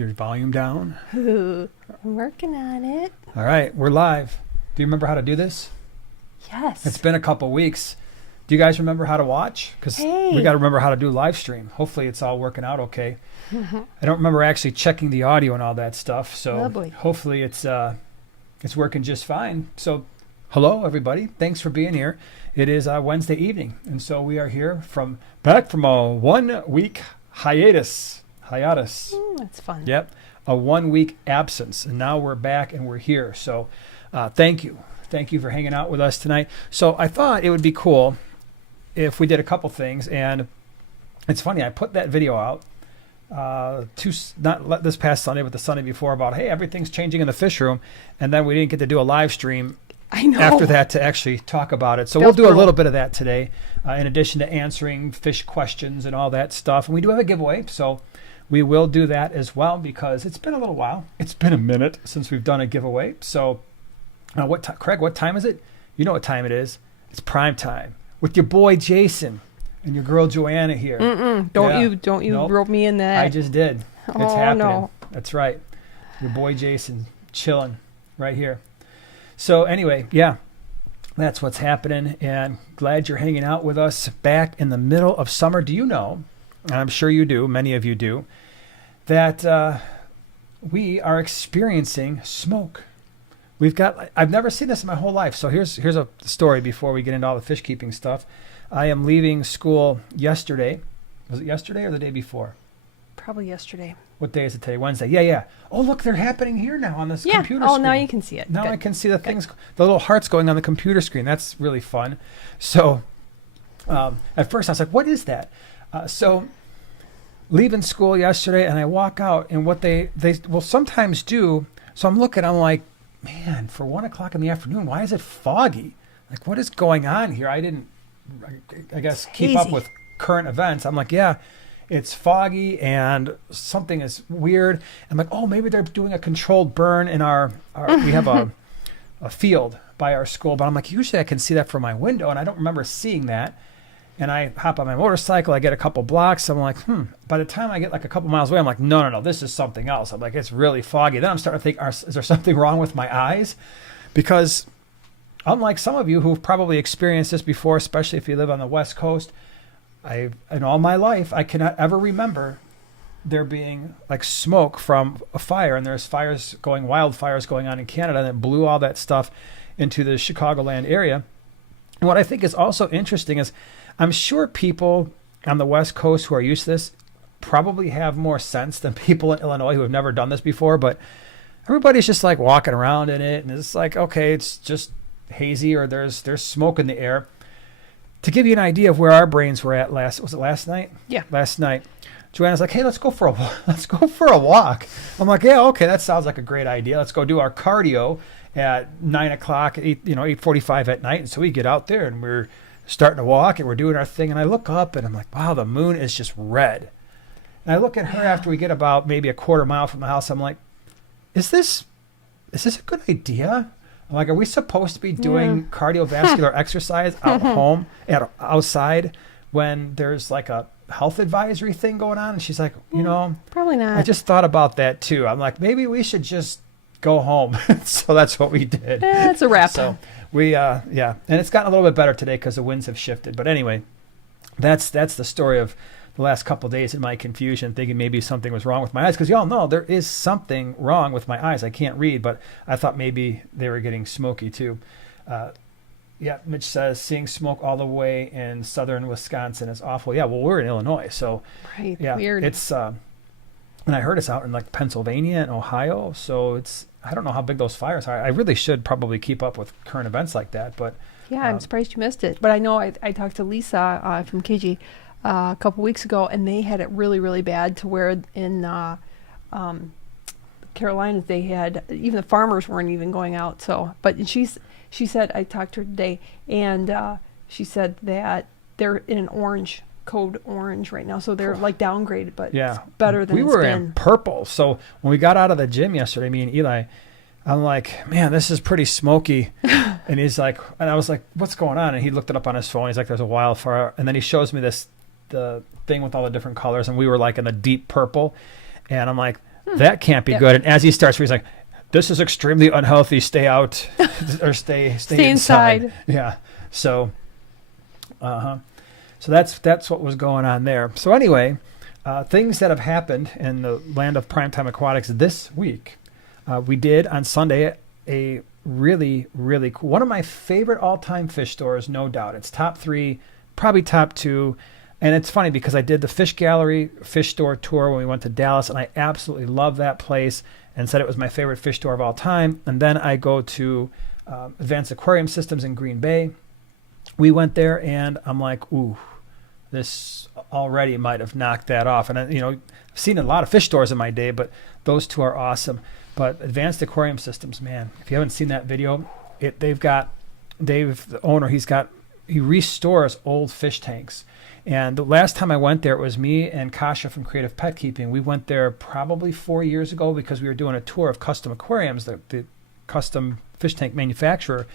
your volume down. Ooh, I'm working on it. All right, we're live. Do you remember how to do this? Yes. It's been a couple weeks. Do you guys remember how to watch? Because we got to remember how to do live stream. Hopefully it's all working out okay. I don't remember actually checking the audio and all that stuff, so hopefully it's working just fine. So hello, everybody. Thanks for being here. It is Wednesday evening, and so we are here back from a 1 week hiatus. That's fun. Yep, a 1 week absence, and now we're back and we're here. So thank you for hanging out with us tonight. So I thought it would be cool if we did a couple things, and it's funny, I put that video out not this past Sunday, but the Sunday before, about hey, everything's changing in the fish room, and then we didn't get to do a live stream after that to actually talk about it. So we'll do a little bit of that today, in addition to answering fish questions and all that stuff. And we do have a giveaway, so we will do that as well, because it's been a little while. It's been a minute since we've done a giveaway. So Craig, what time is it? You know what time it is. It's prime time with your boy Jason and your girl Joanna here. Don't you rope me in that. I just did. It's happening. No. That's right. Your boy Jason chilling right here. So anyway, yeah, that's what's happening, and glad you're hanging out with us back in the middle of summer. Do you know, and I'm sure you do, many of you do, that we are experiencing smoke. I've never seen this in my whole life. So here's a story before we get into all the fish keeping stuff. I am leaving school yesterday. Was it yesterday or the day before? Probably yesterday. What day is it today? Wednesday. Yeah. Oh, look, they're happening here now on this computer screen. Oh, now you can see it. Now I can see the things, the little hearts going on the computer screen. That's really fun. So at first I was like, what is that? So leaving school yesterday, and I walk out, and what they will sometimes do, so I'm like, man, for 1 o'clock in the afternoon, why is it foggy? Like, what is going on here? I didn't, I guess, keep up with current events. I'm like, yeah, it's foggy and something is weird. I'm like, oh, maybe they're doing a controlled burn in our we have a field by our school, but I'm like, usually I can see that from my window, and I don't remember seeing that. And I hop on my motorcycle, I get a couple blocks. I'm like, by the time I get like a couple miles away, I'm like, no, this is something else. I'm like, it's really foggy. Then I'm starting to think, is there something wrong with my eyes? Because unlike some of you who've probably experienced this before, especially if you live on the West Coast, in all my life, I cannot ever remember there being like smoke from a fire. And there's wildfires going on in Canada, and it blew all that stuff into the Chicagoland area. And what I think is also interesting is I'm sure people on the West Coast who are used to this probably have more sense than people in Illinois who have never done this before, but everybody's just like walking around in it, and it's like, okay, it's just hazy, or there's smoke in the air. To give you an idea of where our brains were at was it last night? Yeah. Last night. Joanna's like, hey, let's go for a walk. I'm like, yeah, okay, that sounds like a great idea. Let's go do our cardio at 9 o'clock, 8:45 at night. And so we get out there, and we're starting to walk, and we're doing our thing. And I look up, and I'm like, wow, the moon is just red. And I look at her after we get about maybe a quarter mile from the house. I'm like, is this a good idea? I'm like, are we supposed to be doing cardiovascular exercise outside when there's like a health advisory thing going on? And she's like, probably not. I just thought about that too. I'm like, maybe we should just go home. So that's what we did. That's a wrap. So we, and it's gotten a little bit better today because the winds have shifted. But anyway, that's the story of the last couple of days in my confusion, thinking maybe something was wrong with my eyes, because y'all know there is something wrong with my eyes. I can't read, but I thought maybe they were getting smoky too. Mitch says seeing smoke all the way in southern Wisconsin is awful. Yeah, well, we're in Illinois, so weird. It's and I heard it's out in like Pennsylvania and Ohio, so I don't know how big those fires are. I really should probably keep up with current events like that, but I'm surprised you missed it. But I know I talked to Lisa from KG a couple weeks ago, and they had it really, really bad, to where in Carolinas they had, even the farmers weren't even going out. So, but she said, I talked to her today, and she said that they're in an code orange right now, so they're like downgraded, but it's better than we were in purple. So when we got out of the gym yesterday, me and Eli, I'm like, man, this is pretty smoky. And he's like, and I was like, what's going on? And he looked it up on his phone. He's like, there's a wildfire. And then he shows me the thing with all the different colors, and we were like in the deep purple. And I'm like, that can't be Yep. good. And as he starts, he's like, this is extremely unhealthy. Stay out or stay inside. Yeah. So, so that's what was going on there. So anyway, things that have happened in the land of primetime aquatics this week. We did on Sunday a really, really cool, one of my favorite all-time fish stores, no doubt. It's top 3, probably top 2. And it's funny because I did the Fish Gallery fish store tour when we went to Dallas, and I absolutely love that place and said it was my favorite fish store of all time. And then I go to Advanced Aquarium Systems in Green Bay. We went there, and I'm like, ooh, this already might have knocked that off. And I've seen a lot of fish stores in my day, but those two are awesome. But Advanced Aquarium Systems, man, if you haven't seen that video, Dave, the owner, he restores old fish tanks. And the last time I went there, it was me and Kasha from Creative Pet Keeping. We went there probably 4 years ago because we were doing a tour of Custom Aquariums, the custom fish tank manufacturer.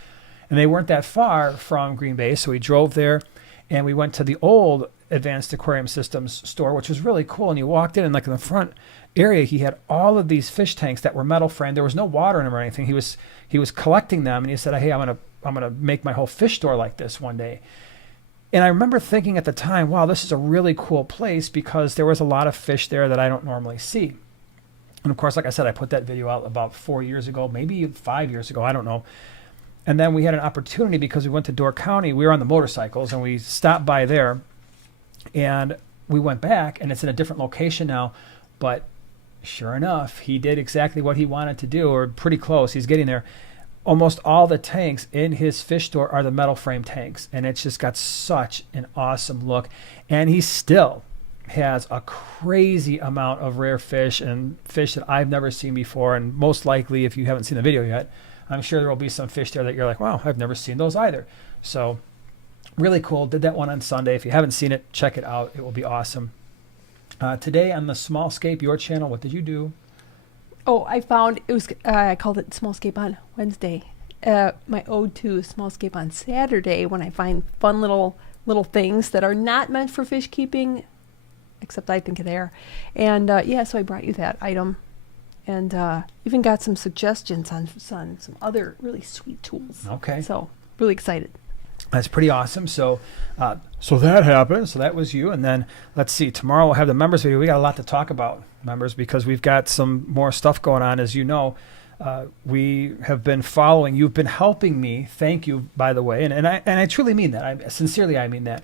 And they weren't that far from Green Bay, so we drove there. And we went to the old Advanced Aquarium Systems store, which was really cool. And you walked in, and like in the front area, he had all of these fish tanks that were metal framed. There was no water in them or anything. He was collecting them, and he said, "Hey, I'm gonna make my whole fish store like this one day." And I remember thinking at the time, wow, this is a really cool place because there was a lot of fish there that I don't normally see. And of course, like I said, I put that video out about 4 years ago, maybe 5 years ago, I don't know. And then we had an opportunity because we went to Door County. We were on the motorcycles, and we stopped by there. And we went back, and it's in a different location now. But sure enough, he did exactly what he wanted to do, or pretty close. He's getting there. Almost all the tanks in his fish store are the metal frame tanks, and it's just got such an awesome look. And he still has a crazy amount of rare fish and fish that I've never seen before. And most likely, if you haven't seen the video yet, I'm sure there will be some fish there that you're like, wow, I've never seen those either. So really cool. Did that one on Sunday. If you haven't seen it, check it out. It will be awesome. Today on the Smallscape, your channel, what did you do? Oh, I found it was. I called it Smallscape on Wednesday. My ode to Smallscape on Saturday, when I find fun little things that are not meant for fish keeping, except I think they are. And so I brought you that item, and even got some suggestions on some other really sweet tools. Okay. So really excited. That's pretty awesome. So that happened. So that was you. And then let's see. Tomorrow we'll have the members video. We got a lot to talk about, members, because we've got some more stuff going on. As you know, we have been following. You've been helping me. Thank you, by the way. And I truly mean that. I mean that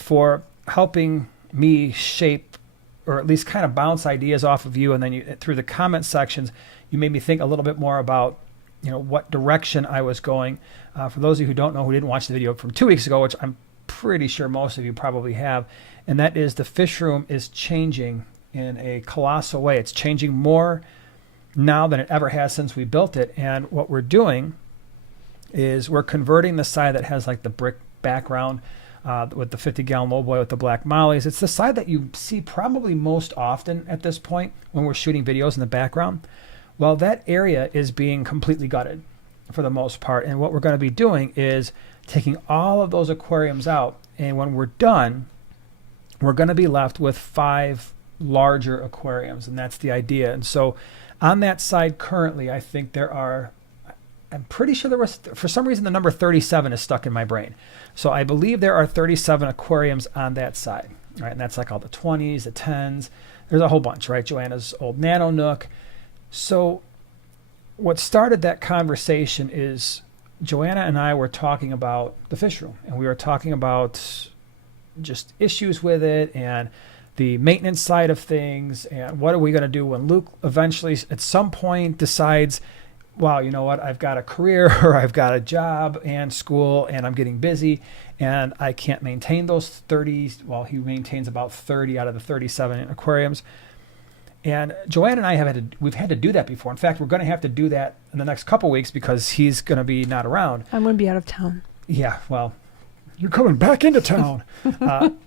for helping me shape, or at least kind of bounce ideas off of you. And then through the comment sections, you made me think a little bit more about what direction I was going. For those of you who don't know, who didn't watch the video from 2 weeks ago, which I'm pretty sure most of you probably have, and that is the fish room is changing in a colossal way. It's changing more now than it ever has since we built it. And what we're doing is we're converting the side that has like the brick background with the 50-gallon lowboy with the black mollies. It's the side that you see probably most often at this point when we're shooting videos in the background. Well, that area is being completely gutted for the most part. And what we're going to be doing is taking all of those aquariums out. And when we're done, we're going to be left with 5 larger aquariums. And that's the idea. And so on that side currently, I think I'm pretty sure there was, for some reason, the number 37 is stuck in my brain. So I believe there are 37 aquariums on that side. Right? And that's like all the 20s, the 10s. There's a whole bunch, right? Joanna's old Nano Nook. So what started that conversation is Joanna and I were talking about the fish room, and we were talking about just issues with it and the maintenance side of things, and what are we going to do when Luke eventually at some point decides, wow, you know what, I've got a career or I've got a job and school and I'm getting busy and I can't maintain those 30. Well, he maintains about 30 out of the 37 aquariums. And Joanna and I we've had to do that before. In fact, we're going to have to do that in the next couple weeks because he's going to be not around. I'm going to be out of town. Yeah, well, you're coming back into town.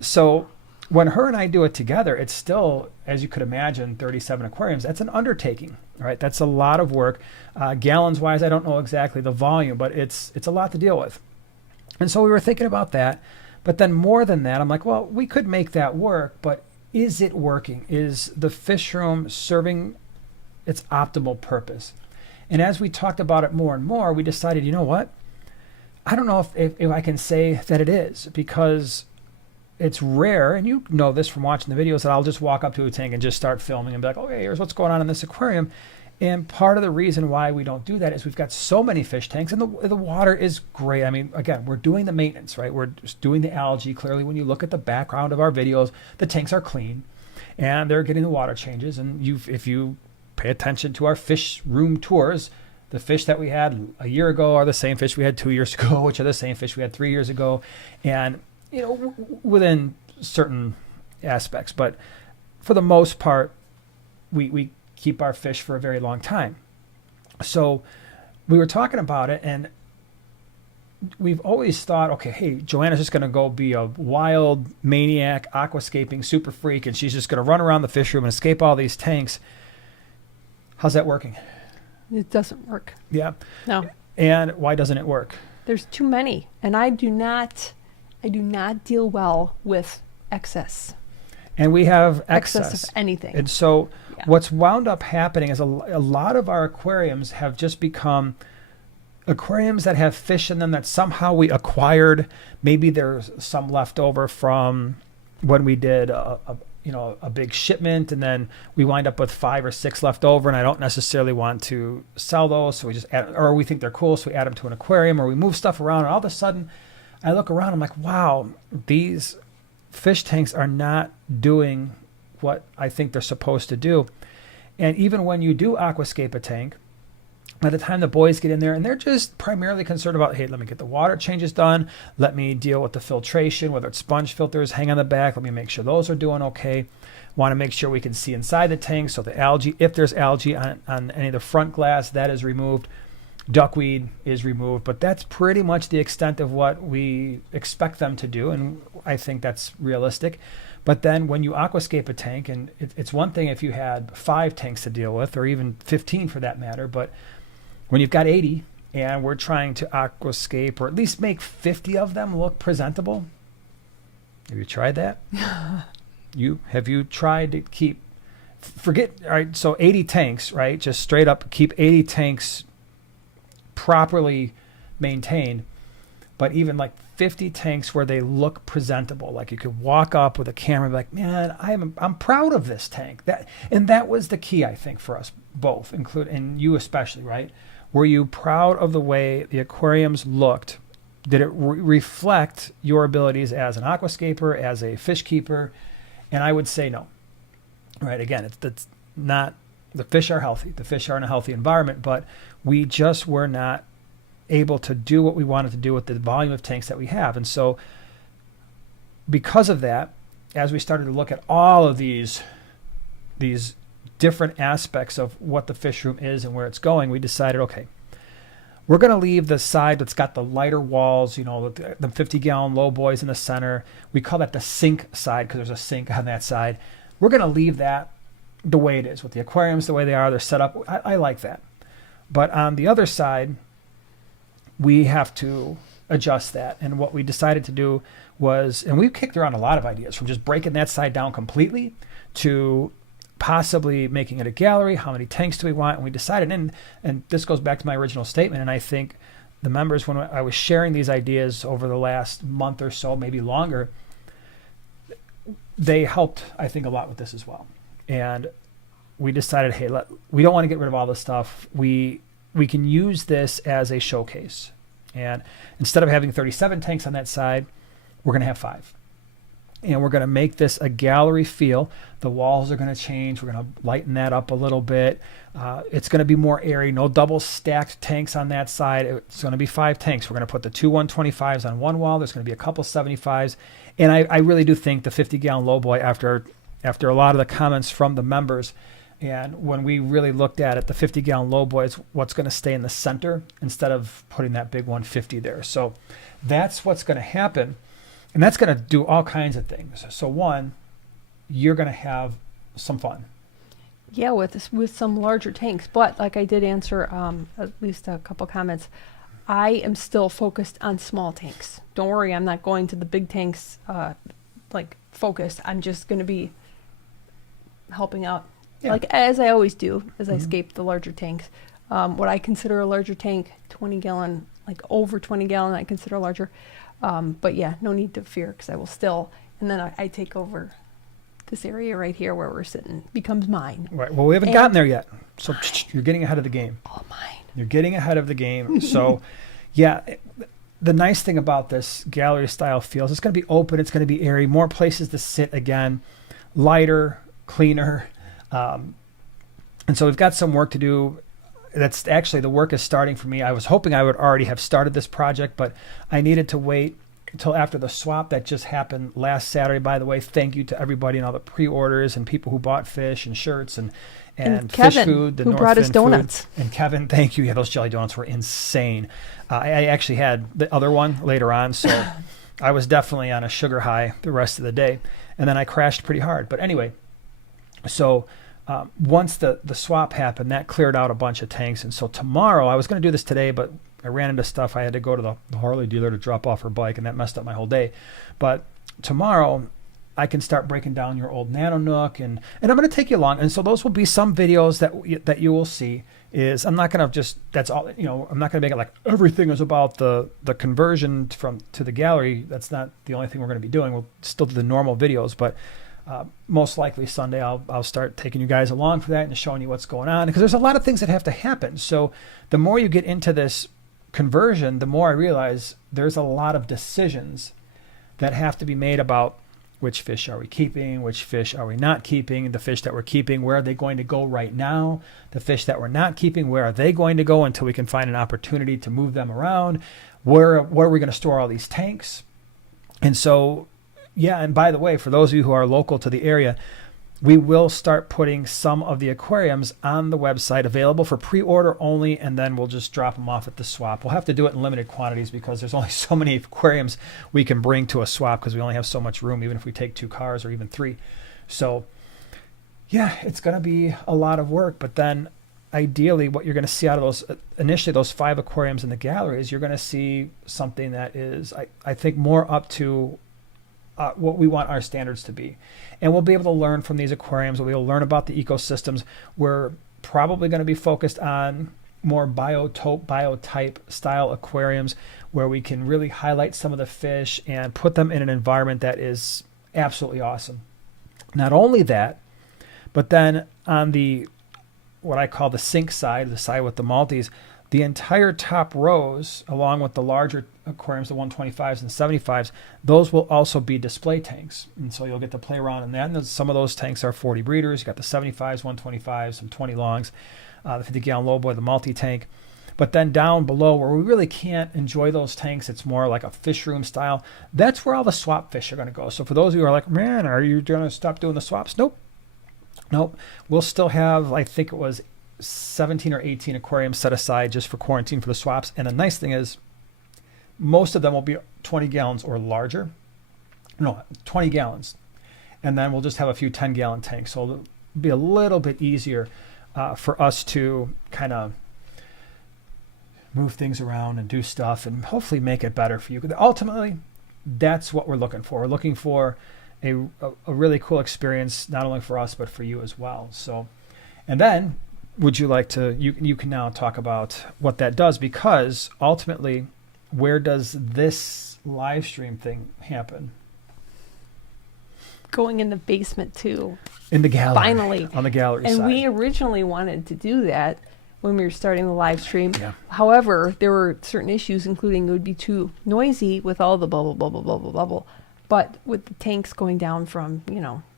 So when her and I do it together, it's still, as you could imagine, 37 aquariums. That's an undertaking, right? That's a lot of work. Gallons-wise, I don't know exactly the volume, but it's a lot to deal with. And so we were thinking about that. But then more than that, I'm like, well, we could make that work, but is it working? Is the fish room serving its optimal purpose. And as we talked about it more and more, we decided, you know what? I don't know if I can say that it is, because it's rare, and you know this from watching the videos, that I'll just walk up to a tank and just start filming and be like, okay, here's what's going on in this aquarium. And part of the reason why we don't do that is we've got so many fish tanks, and the water is great. I mean, again, we're doing the maintenance, right? We're just doing the algae. Clearly, when you look at the background of our videos, the tanks are clean, and they're getting the water changes. And if you pay attention to our fish room tours, the fish that we had a year ago are the same fish we had 2 years ago, which are the same fish we had 3 years ago, and within certain aspects. But for the most part, we keep our fish for a very long time. So we were talking about it, and we've always thought, okay, hey, Joanna's just going to go be a wild maniac, aquascaping super freak, and she's just going to run around the fish room and escape all these tanks. How's that working? It doesn't work. Yeah. No. And why doesn't it work? There's too many, and I do not deal well with excess. And we have excess of anything. And so what's wound up happening is a lot of our aquariums have just become aquariums that have fish in them that somehow we acquired. Maybe there's some left over from when we did a big shipment, and then we wind up with 5 or 6 left over, and I don't necessarily want to sell those, so we just add, or we think they're cool, so we add them to an aquarium, or we move stuff around, and all of a sudden I look around, I'm like, wow, these fish tanks are not doing what I think they're supposed to do. And even when you do aquascape a tank, by the time the boys get in there, and they're just primarily concerned about, hey, let me get the water changes done, let me deal with the filtration, whether it's sponge filters hang on the back, let me make sure those are doing okay. Want to make sure we can see inside the tank, so the algae, if there's algae on any of the front glass, that is removed. Duckweed is removed, but that's pretty much the extent of what we expect them to do, and I think that's realistic. But then when you aquascape a tank, and it's one thing if you had 5 tanks to deal with, or even 15 for that matter, but when you've got 80 and we're trying to aquascape, or at least make 50 of them look presentable, have you tried that? Have you tried to forget, all right, so 80 tanks, right? Just straight up keep 80 tanks properly maintained, but even like 50 tanks where they look presentable, like you could walk up with a camera and be like, man, I'm proud of this tank. That was the key, I think, for us both, and you especially, right? Were you proud of the way the aquariums looked? Did it reflect your abilities as an aquascaper, as a fish keeper? And I would say no. Right? Again, it's not. The fish are healthy. The fish are in a healthy environment, but we just were not able to do what we wanted to do with the volume of tanks that we have. And so because of that, as we started to look at all of these different aspects of what the fish room is and where it's going, we decided, okay, we're going to leave the side that's got the lighter walls, the 50-gallon low boys in the center. We call that the sink side because there's a sink on that side. We're going to leave that the way it is with the aquariums, the way they are. They're set up. I like that. But on the other side, we have to adjust that. And what we decided to do was, and we've kicked around a lot of ideas, from just breaking that side down completely to possibly making it a gallery. How many tanks do we want? And we decided, and this goes back to my original statement, and I think the members, when I was sharing these ideas over the last month or so, maybe longer, they helped, I think, a lot with this as well. And we decided, hey, we don't want to get rid of all this stuff. We can use this as a showcase. And instead of having 37 tanks on that side, we're going to have 5. And we're going to make this a gallery feel. The walls are going to change. We're going to lighten that up a little bit. It's going to be more airy. No double stacked tanks on that side. It's going to be 5 tanks. We're going to put the 2 125s on one wall. There's going to be a couple 75s. And I really do think the 50-gallon lowboy, after a lot of the comments from the members, and when we really looked at it, the 50-gallon lowboy is what's going to stay in the center instead of putting that big 150 there. So that's what's going to happen. And that's going to do all kinds of things. So one, you're going to have some fun. Yeah, with some larger tanks. But like I did answer at least a couple comments, I am still focused on small tanks. Don't worry, I'm not going to the big tanks focused. I'm just going to be helping out Yeah. Like as I always do, as I scape the larger tanks. What I consider a larger tank, 20 gallon, like over 20 gallon, I consider larger. But yeah, no need to fear because I will still, and then I take over this area right here where we're sitting, becomes mine. Right. Well, we haven't gotten there yet. So you're getting ahead of the game. All mine. You're getting ahead of the game. So, yeah, the nice thing about this gallery style feels it's going to be open. It's going to be airy. More places to sit again. Lighter, cleaner. And so we've got some work to do. That's actually, the work is starting for me. I was hoping I would already have started this project, but I needed to wait until after the swap that just happened last Saturday. By the way, thank you to everybody and all the pre-orders and people who bought fish and shirts and Kevin, fish food. The who North brought us Fin donuts. Food. And Kevin, thank you. Yeah, those jelly donuts were insane. I actually had the other one later on, so I was definitely on a sugar high the rest of the day. And then I crashed pretty hard. But anyway, so once the swap happened, that cleared out a bunch of tanks. And so tomorrow, I was going to do this today, but I ran into stuff. I had to go to the Harley dealer to drop off her bike, and that messed up my whole day. But tomorrow, I can start breaking down your old Nano Nook, and I'm going to take you along. And so those will be some videos that you will see. Is I'm not going to just, that's all, I'm not going to make it like everything is about the conversion to the gallery. That's not the only thing we're going to be doing. We'll still do the normal videos, but most likely Sunday I'll start taking you guys along for that and showing you what's going on, because there's a lot of things that have to happen. So the more you get into this conversion, the more I realize there's a lot of decisions that have to be made about which fish are we keeping, which fish are we not keeping, the fish that we're keeping, where are they going to go right now, the fish that we're not keeping, where are they going to go until we can find an opportunity to move them around, where are we going to store all these tanks. And so, yeah, and by the way, for those of you who are local to the area, we will start putting some of the aquariums on the website, available for pre-order only, and then we'll just drop them off at the swap. We'll have to do it in limited quantities because there's only so many aquariums we can bring to a swap because we only have so much room, even if we take 2 cars or even 3. So, yeah, it's going to be a lot of work, but then ideally what you're going to see out of those, initially those 5 aquariums in the gallery, is you're going to see something that is, I think, more up to what we want our standards to be. And we'll be able to learn from these aquariums. We'll be able to learn about the ecosystems. We're probably going to be focused on more biotype style aquariums where we can really highlight some of the fish and put them in an environment that is absolutely awesome. Not only that, but then on the, what I call the sink side, the side with the multis, the entire top rows, along with the larger aquariums, the 125s and 75s, those will also be display tanks. And so you'll get to play around in that. And some of those tanks are 40 breeders. You got the 75s, 125s, some 20 longs, the 50-gallon lowboy, the multi-tank. But then down below, where we really can't enjoy those tanks, it's more like a fish room style. That's where all the swap fish are going to go. So for those of you who are like, man, are you going to stop doing the swaps? Nope. We'll still have, I think it was 17 or 18 aquariums set aside just for quarantine for the swaps. And the nice thing is most of them will be 20 gallons or larger. No, 20 gallons. And then we'll just have a few 10-gallon tanks. So it'll be a little bit easier for us to kind of move things around and do stuff and hopefully make it better for you. Ultimately, that's what we're looking for. We're looking for a really cool experience, not only for us, but for you as well. So, and then would you like to, you can now talk about what that does, because ultimately, where does this live stream thing happen? Going in the basement too. In the gallery. Finally. On the gallery and side. we originally wanted to do that when we were starting the live stream. Yeah. However, there were certain issues, including it would be too noisy with all the bubble, bubble, bubble, bubble. But with the tanks going down from,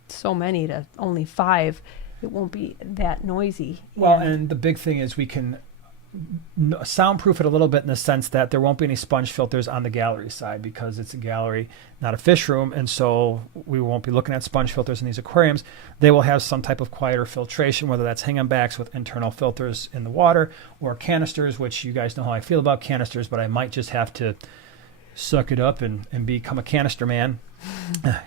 so many to only 5, it won't be that noisy. Well, and the big thing is we can soundproof it a little bit in the sense that there won't be any sponge filters on the gallery side, because it's a gallery, not a fish room, and so we won't be looking at sponge filters in these aquariums. They will have some type of quieter filtration, whether that's hang-on-backs with internal filters in the water or canisters, which you guys know how I feel about canisters, but I might just have to suck it up and become a canister man.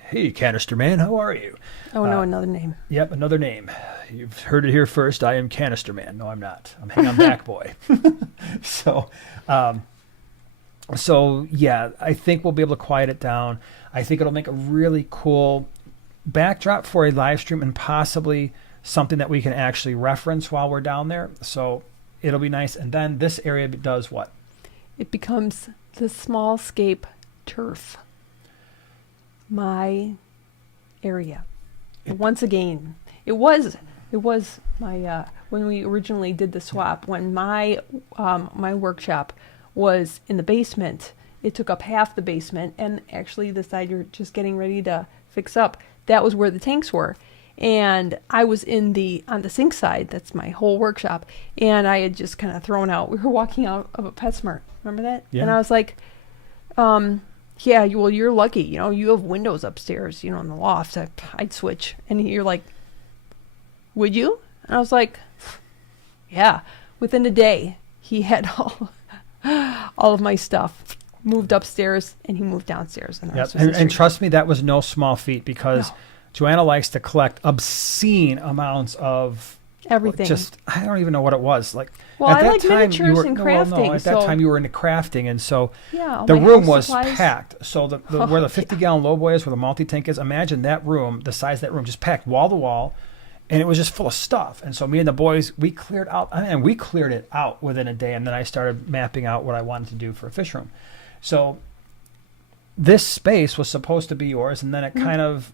Hey, canister man, how are you? Oh, no, another name. Yep, another name. You've heard it here first. I am canister man. No, I'm not. I'm hang on back boy. So yeah, I think we'll be able to quiet it down. I think it'll make a really cool backdrop for a live stream, and possibly something that we can actually reference while we're down there. So it'll be nice. And then this area does what? It becomes the small scape turf. My area. Once again, it was my when we originally did the swap, when my my workshop was in the basement, it took up half the basement, and actually the side you're just getting ready to fix up, that was where the tanks were. And I was on the sink side, that's my whole workshop, and I had just kind of thrown out, we were walking out of a PetSmart, remember that? Yeah. And I was like, yeah, well, you're lucky, you have windows upstairs, in the loft. I'd switch. And you're like, would you? And I was like, yeah. Within a day, he had all of my stuff moved upstairs, and he moved downstairs. And, the rest was and history. trust me, that was no small feat, because No. Joanna likes to collect obscene amounts of Everything. Just, I don't even know what it was. Like, Well, at I that like time, miniatures you were, and no, well, no, crafting, at that so- time you were into crafting, and so Yeah, all the my room house was supplies. packed. So where the 50-gallon lowboy is, where the multi-tank is, imagine that room, the size of that room, just packed wall to wall, and it was just full of stuff. And so me and the boys, we cleared it out within a day, and then I started mapping out what I wanted to do for a fish room. So this space was supposed to be yours, and then it kind of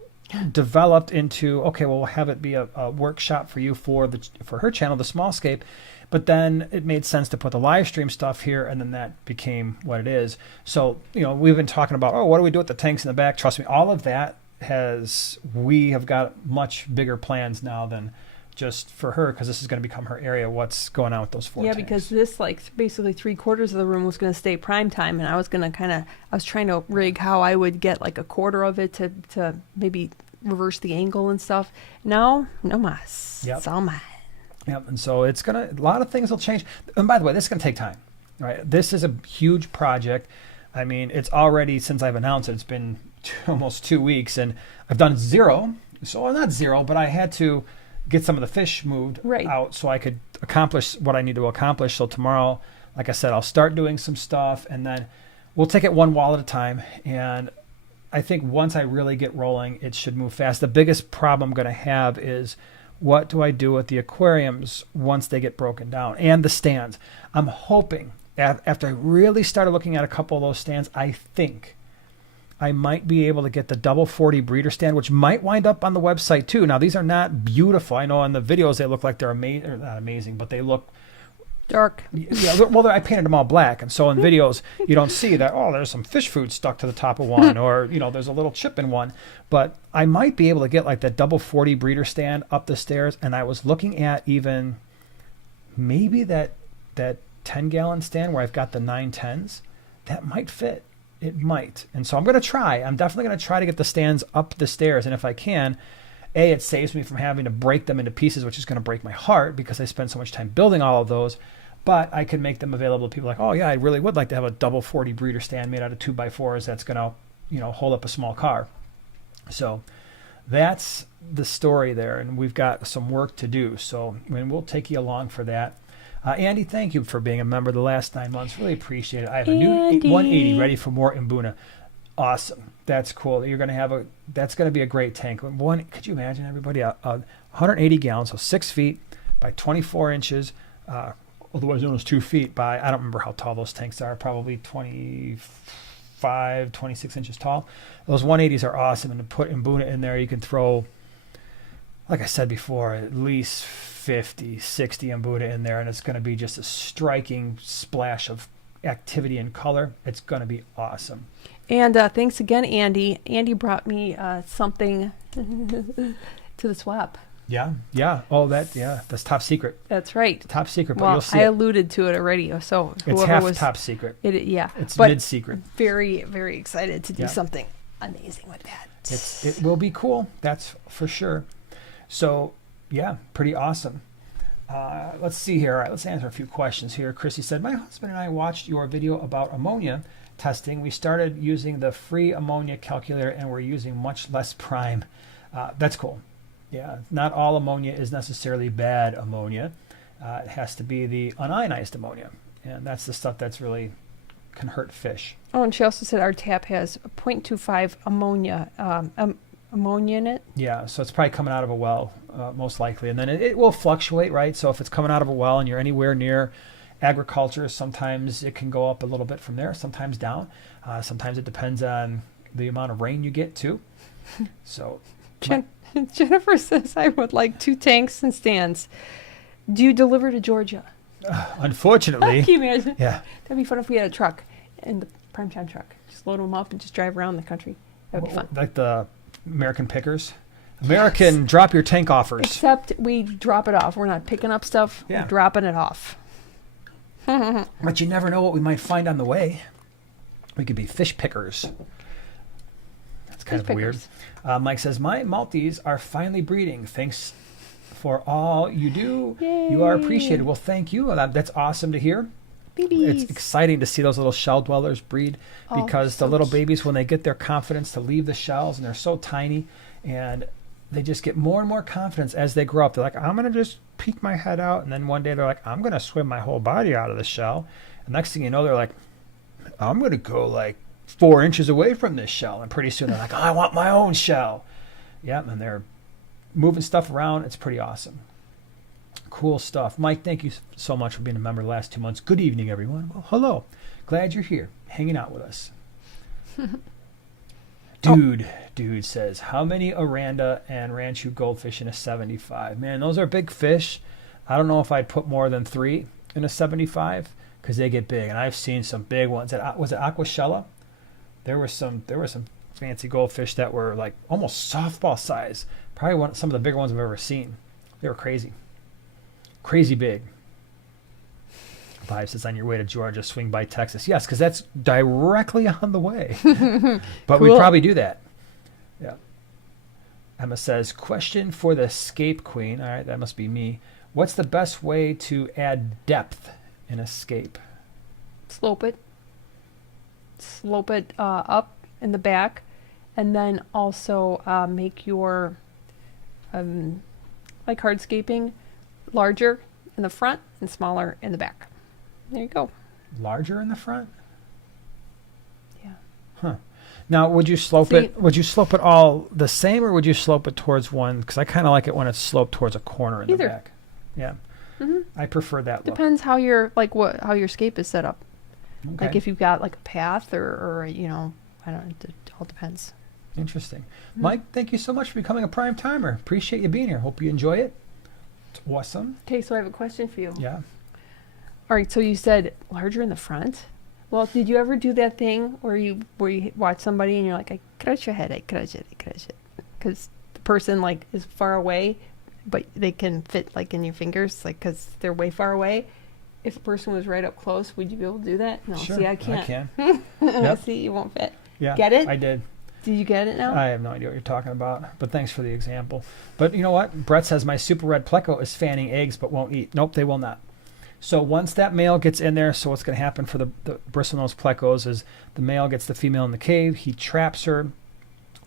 developed into, okay, well, we'll have it be a workshop for you for her channel, the Smallscape. But then it made sense to put the live stream stuff here, and then that became what it is. So, we've been talking about, what do we do with the tanks in the back? Trust me, all of that we have got much bigger plans now than just for her, because this is going to become her area. What's going on with those 4 Yeah, tanks? because this, basically 3/4 of the room was going to stay prime time, and I was going to I was trying to rig how I would get like a quarter of it to maybe reverse the angle and stuff. No mas. Yep. It's all mine. Yep. And so a lot of things will change. And by the way, this is going to take time, right? This is a huge project. I mean, it's already, since I've announced it, it's been almost 2 weeks, and I've done 0. So not 0, but I had to get some of the fish moved out so I could accomplish what I need to accomplish. So tomorrow, like I said, I'll start doing some stuff, and then we'll take it one wall at a time. And I think once I really get rolling, it should move fast. The biggest problem I'm going to have is, what do I do with the aquariums once they get broken down, and the stands? I'm hoping, after I really started looking at a couple of those stands, I think I might be able to get the double 40 breeder stand, which might wind up on the website too. Now, these are not beautiful. I know in the videos they look like they're amazing, or not amazing, but they look Dark. Yeah, well, I painted them all black, and so in videos you don't see that, there's some fish food stuck to the top of one, or there's a little chip in one. But I might be able to get like that double 40 breeder stand up the stairs, and I was looking at even maybe that 10-gallon stand where I've got the 910s. That might fit. It might. And so I'm going to try. I'm definitely going to try to get the stands up the stairs, and if I can, it saves me from having to break them into pieces, which is going to break my heart because I spend so much time building all of those. But I can make them available to people like, I really would like to have a double 40 breeder stand made out of 2x4s that's going to, hold up a small car. So that's the story there, and we've got some work to do. So we'll take you along for that. Andy, thank you for being a member the last 9 months. Really appreciate it. I have a new 180 ready for more Mbuna. Awesome. That's cool. You're going to have that's going to be a great tank. Could you imagine, everybody? 180 gallons, so 6 feet by 24 inches, otherwise known as 2 feet by, I don't remember how tall those tanks are, probably 25, 26 inches tall. Those 180s are awesome. And to put Mbuna in there, you can throw, like I said before, at least 50, 60 Mbuna in there, and it's going to be just a striking splash of activity and color. It's going to be awesome. And thanks again, Andy. Andy brought me something to the swap. Yeah. That's top secret. That's right. Top secret, but Well, you'll see I it. alluded to it already, so It's whoever half was top secret. It's But mid-secret. Very, very excited to do Yeah. something amazing with that. It will be cool. That's for sure. So, yeah, pretty awesome. Let's see here. All right, let's answer a few questions here. Chrissy said, my husband and I watched your video about ammonia testing. We started using the free ammonia calculator, and we're using much less prime. That's cool. Yeah, not all ammonia is necessarily bad ammonia. It has to be the unionized ammonia, and that's the stuff that's really can hurt fish. Oh, and she also said our tap has 0.25 ammonia ammonia in it. Yeah, so it's probably coming out of a well, most likely. And then it will fluctuate, right? So if it's coming out of a well and you're anywhere near agriculture, sometimes it can go up a little bit from there, sometimes down. Sometimes it depends on the amount of rain you get, too. So Jennifer says, I would like 2 tanks and stands. Do you deliver to Georgia? unfortunately, Can you imagine? yeah. That'd be fun if we had a truck, and the primetime truck. Just load them up and just drive around the country. That would be fun. Like the American pickers. American drop your tank offers. Except we drop it off. We're not picking up stuff. Yeah. We're dropping it off. But you never know what we might find on the way. We could be fish pickers. That's kind Fish of weird. pickers. Mike says, my Maltese are finally breeding. Thanks for all you do. Yay. You are appreciated. Well, thank you. That's awesome to hear. Babies. It's exciting to see those little shell dwellers breed because the little babies, when they get their confidence to leave the shells, and they're so tiny, and they just get more and more confidence as they grow up. They're like, I'm going to just peek my head out. And then one day they're like, I'm going to swim my whole body out of the shell. And next thing you know, they're like, I'm going to go like 4 inches away from this shell. And pretty soon they're like, oh, I want my own shell. Yep, and they're moving stuff around. It's pretty awesome. Cool stuff. Mike, thank you so much for being a member the last 2 months. Good evening, everyone. Well, hello. Glad you're here, hanging out with us. Dude says, how many Oranda and Ranchu goldfish in a 75? Man, those are big fish. I don't know if I'd put more than 3 in a 75 because they get big. And I've seen some big ones. Was it Aquashella? There were some fancy goldfish that were like almost softball size. Probably some of the bigger ones I've ever seen. They were crazy. Crazy big. Vibe says, on your way to Georgia, swing by Texas. Yes, because that's directly on the way. But Cool. we'd probably do that. Yeah. Emma says, question for the scape queen. All right, that must be me. What's the best way to add depth in a scape? Slope it up in the back, and then also make your like hardscaping larger in the front and smaller in the back. There you go. Larger in the front? Yeah. Huh. Now, would you slope it? Would you slope it all the same, or would you slope it towards one? Because I kind of like it when it's sloped towards a corner in Either. the back. Yeah. Mm-hmm. I prefer that look. Depends how your how your scape is set up. Okay. Like if you've got like a path or you know, I don't know, it all depends. Interesting. Mm-hmm. Mike, thank you so much for becoming a prime timer. Appreciate you being here. Hope you enjoy it. It's awesome. Okay, so I have a question for you. Yeah. All right, so you said larger in the front. Well, did you ever do that thing where you watch somebody and you're like, I crush your head, I crush it, because the person like is far away, but they can fit like in your fingers, like because they're way far away. If a person was right up close, would you be able to do that? No, Sure, see, I can't. I can. Yep. See, you won't fit. Yeah. Get it? I did. Did you get it now? I have no idea what you're talking about, but thanks for the example. But you know what? Brett says my super red pleco is fanning eggs but won't eat. Nope, they will not. So once that male gets in there, so what's going to happen for the bristlenose plecos is the male gets the female in the cave. He traps her.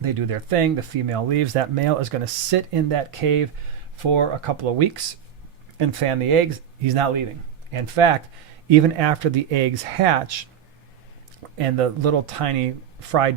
They do their thing. The female leaves. That male is going to sit in that cave for a couple of weeks and fan the eggs. He's not leaving. In fact, even after the eggs hatch and the little tiny fry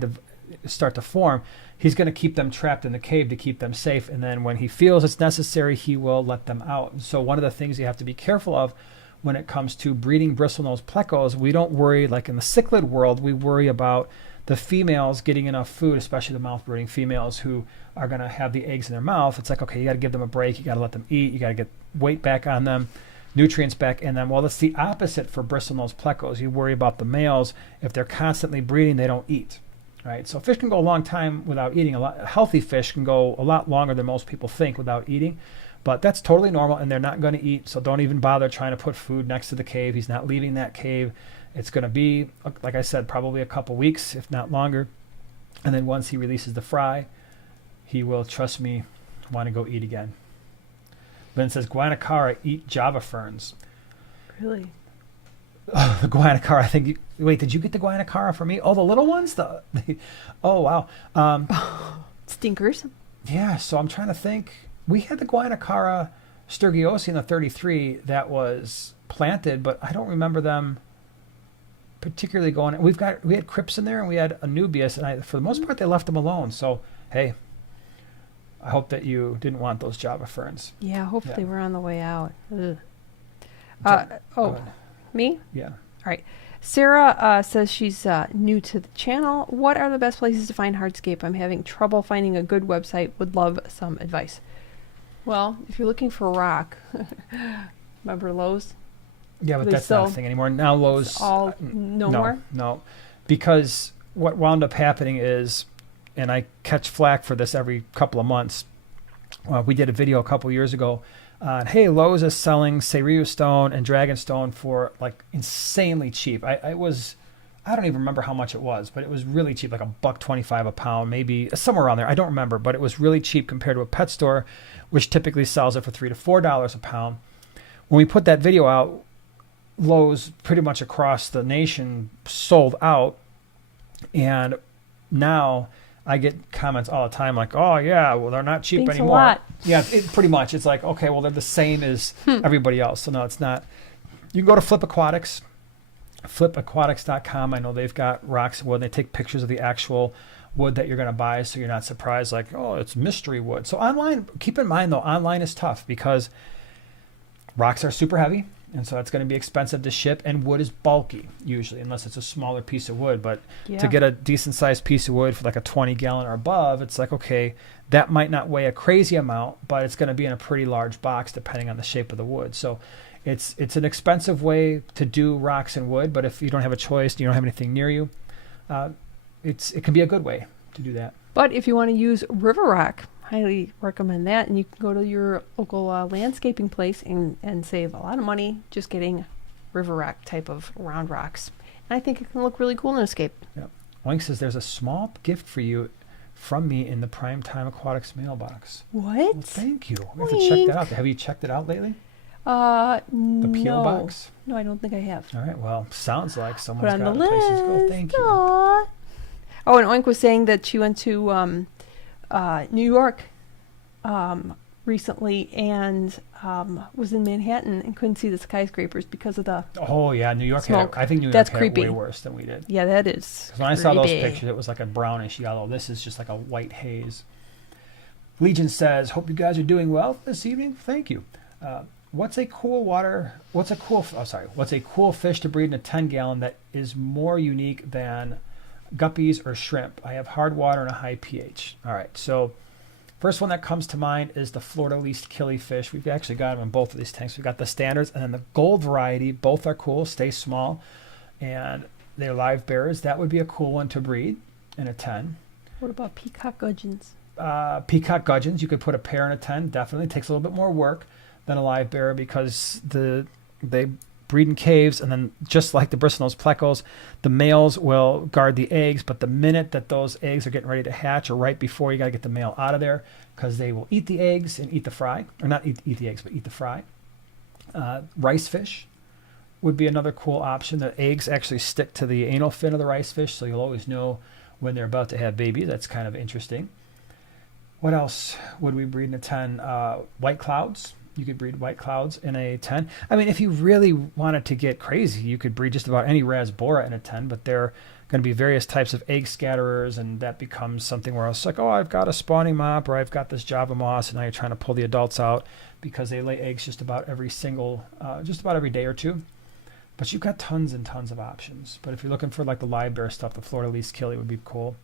start to form, he's going to keep them trapped in the cave to keep them safe. And then when he feels it's necessary, he will let them out. So one of the things you have to be careful of when it comes to breeding bristlenose plecos, we don't worry, like in the cichlid world, we worry about the females getting enough food, especially the mouth-brooding females who are going to have the eggs in their mouth. It's like, okay, you got to give them a break. You got to let them eat. You got to get weight back on them, nutrients back in them. Well, it's the opposite for bristlenose plecos. You worry about the males. If they're constantly breeding, they don't eat. Right? So fish can go a long time without eating. Healthy fish can go a lot longer than most people think without eating. But that's totally normal, and they're not going to eat, so don't even bother trying to put food next to the cave. He's not leaving that cave. It's going to be, like I said, probably a couple weeks, if not longer. And then once he releases the fry, he will, trust me, want to go eat again. Lynn says, Guanacara eat Java ferns. Really? The Guanacara, I think. Wait, did you get the Guanacara for me? Oh, the little ones? Oh, wow. Stinkers. Yeah, so I'm trying to think. We had the Guanacara sturgiosi in the 33 that was planted, but I don't remember them particularly going. We had Crips in there and we had Anubias, and for the most part they left them alone. So hey, I hope that you didn't want those Java ferns. Yeah, hopefully Yeah. they were on the way out. Ugh. Go Oh, ahead. me? Yeah. All right. Sarah says she's new to the channel. What are the best places to find Hardscape? I'm having trouble finding a good website. Would love some advice. Well, if you're looking for rock, remember Lowe's? Yeah, but They that's not a sell- thing anymore. Now Lowe's It's all no more? No, because what wound up happening is, and I catch flack for this every couple of months. We did a video a couple years ago. Hey, Lowe's is selling Seiryu stone and dragonstone for like insanely cheap. I don't even remember how much it was, but it was really cheap, like $1.25 a pound, maybe somewhere around there. I don't remember, but it was really cheap compared to a pet store, which typically sells it for $3 to $4 a pound. When we put that video out, Lowe's pretty much across the nation sold out, and now I get comments all the time like, "Oh yeah, well they're not cheap Thanks a anymore." lot. Yeah, pretty much. It's like, okay, well they're the same as everybody else. So no, it's not. You can go to Flip Aquatics, flipaquatics.com. I know they've got rocks and wood. They take pictures of the actual wood that you're going to buy, so you're not surprised like, oh, it's mystery wood. So online, keep in mind though, online is tough because rocks are super heavy. And so it's going to be expensive to ship, and wood is bulky usually, unless it's a smaller piece of wood. But Yeah. to get a decent sized piece of wood for like a 20 gallon or above, it's like, okay, that might not weigh a crazy amount, but it's going to be in a pretty large box depending on the shape of the wood. So it's an expensive way to do rocks and wood, but if you don't have a choice, you don't have anything near you, it can be a good way to do that. But if you want to use River Rock, highly recommend that. And you can go to your local landscaping place and save a lot of money just getting River Rock type of round rocks. And I think it can look really cool in a scape. Oink says there's a small gift for you from me in the Primetime Aquatics mailbox. What? Well, thank you. We have to check that out. Have you checked it out lately? The P.O. no. box? No, I don't think I have. All right. Well, sounds like Put someone's on got the a place to go. list. Thank you. Aw. Oh, and Oink was saying that she went to New York recently and was in Manhattan and couldn't see the skyscrapers because of the Oh, yeah. New York smoke. I think New York That's had creepy. it way worse than we did. Yeah, that is. 'Cause when I saw those creepy. pictures, it was like a brownish yellow. This is just like a white haze. Legion says, hope you guys are doing well this evening. Thank you. What's a cool fish to breed in a 10-gallon that is more unique than guppies or shrimp? I have hard water and a high pH. All right, so first one that comes to mind is the Florida least killifish. We've actually got them in both of these tanks. We've got the standards and then the gold variety. Both are cool, stay small, and they're live bearers. That would be a cool one to breed in a 10. What about peacock gudgeons? Peacock gudgeons, you could put a pair in a 10. Definitely takes a little bit more work than a live bearer because they breed in caves, and then just like the bristlenose plecos, the males will guard the eggs, but the minute that those eggs are getting ready to hatch or right before, you got to get the male out of there because they will eat the eggs and eat the fry, or not eat the eggs, but eat the fry. Rice fish would be another cool option. The eggs actually stick to the anal fin of the rice fish, so you'll always know when they're about to have babies. That's kind of interesting. What else would we breed in a 10? White clouds. You could breed white clouds in a 10. I mean, if you really wanted to get crazy, you could breed just about any rasbora in a 10, but there are going to be various types of egg scatterers, and that becomes something where it's like, oh, I've got a spawning mop, or I've got this Java moss, and now you're trying to pull the adults out because they lay eggs just about every day or two. But you've got tons and tons of options. But if you're looking for like the live bear stuff, the Florida least killie would be cool.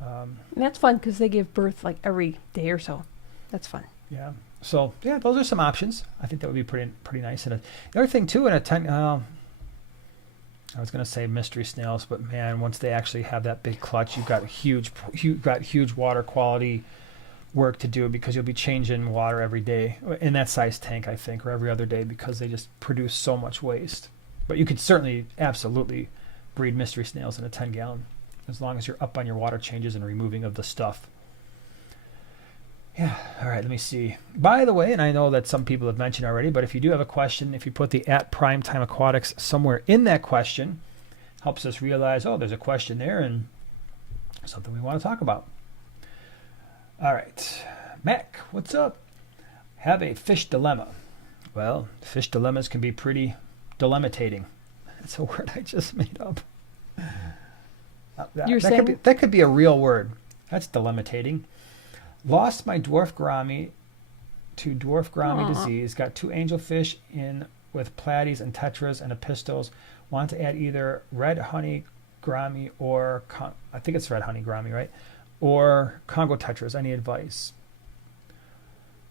And that's fun because they give birth like every day or so. That's fun. Yeah. So yeah, those are some options. I think that would be pretty nice. And the other thing too, in a 10, I was going to say mystery snails, but man, once they actually have that big clutch, you've got huge water quality work to do because you'll be changing water every day in that size tank, I think, or every other day because they just produce so much waste. But you could certainly, absolutely breed mystery snails in a 10-gallon as long as you're up on your water changes and removing of the stuff. Yeah, all right, let me see. By the way, and I know that some people have mentioned already, but if you do have a question, if you put the @Primetime Aquatics somewhere in that question, helps us realize, oh, there's a question there and something we want to talk about. All right, Mac, what's up? Have a fish dilemma. Well, fish dilemmas can be pretty dilemmating. That's a word I just made up. That could be a real word. That's dilemmating. Lost my dwarf gourami to dwarf gourami Aw. disease. Got 2 angelfish in with platies and tetras and epistos. Want to add either red honey gourami or I think it's red honey gourami, right? Or Congo tetras. Any advice?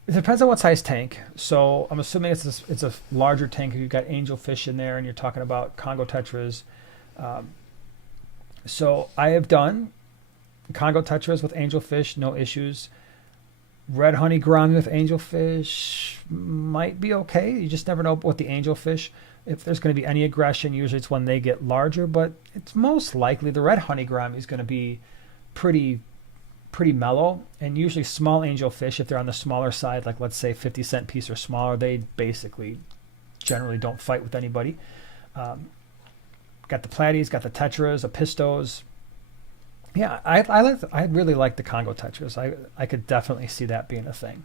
It depends on what size tank. So I'm assuming it's a larger tank if you've got angelfish in there and you're talking about Congo tetras. So I have done Congo tetras with angelfish, no issues. Red honey gourami with angelfish might be okay. You just never know with the angelfish if there's going to be any aggression. Usually it's when they get larger, but it's most likely the red honey gourami is going to be pretty mellow. And usually small angelfish, if they're on the smaller side, like let's say 50-cent piece or smaller, they basically generally don't fight with anybody. Got the platies, got the tetras, epistos. Yeah, I really like the Congo tetras. I could definitely see that being a thing.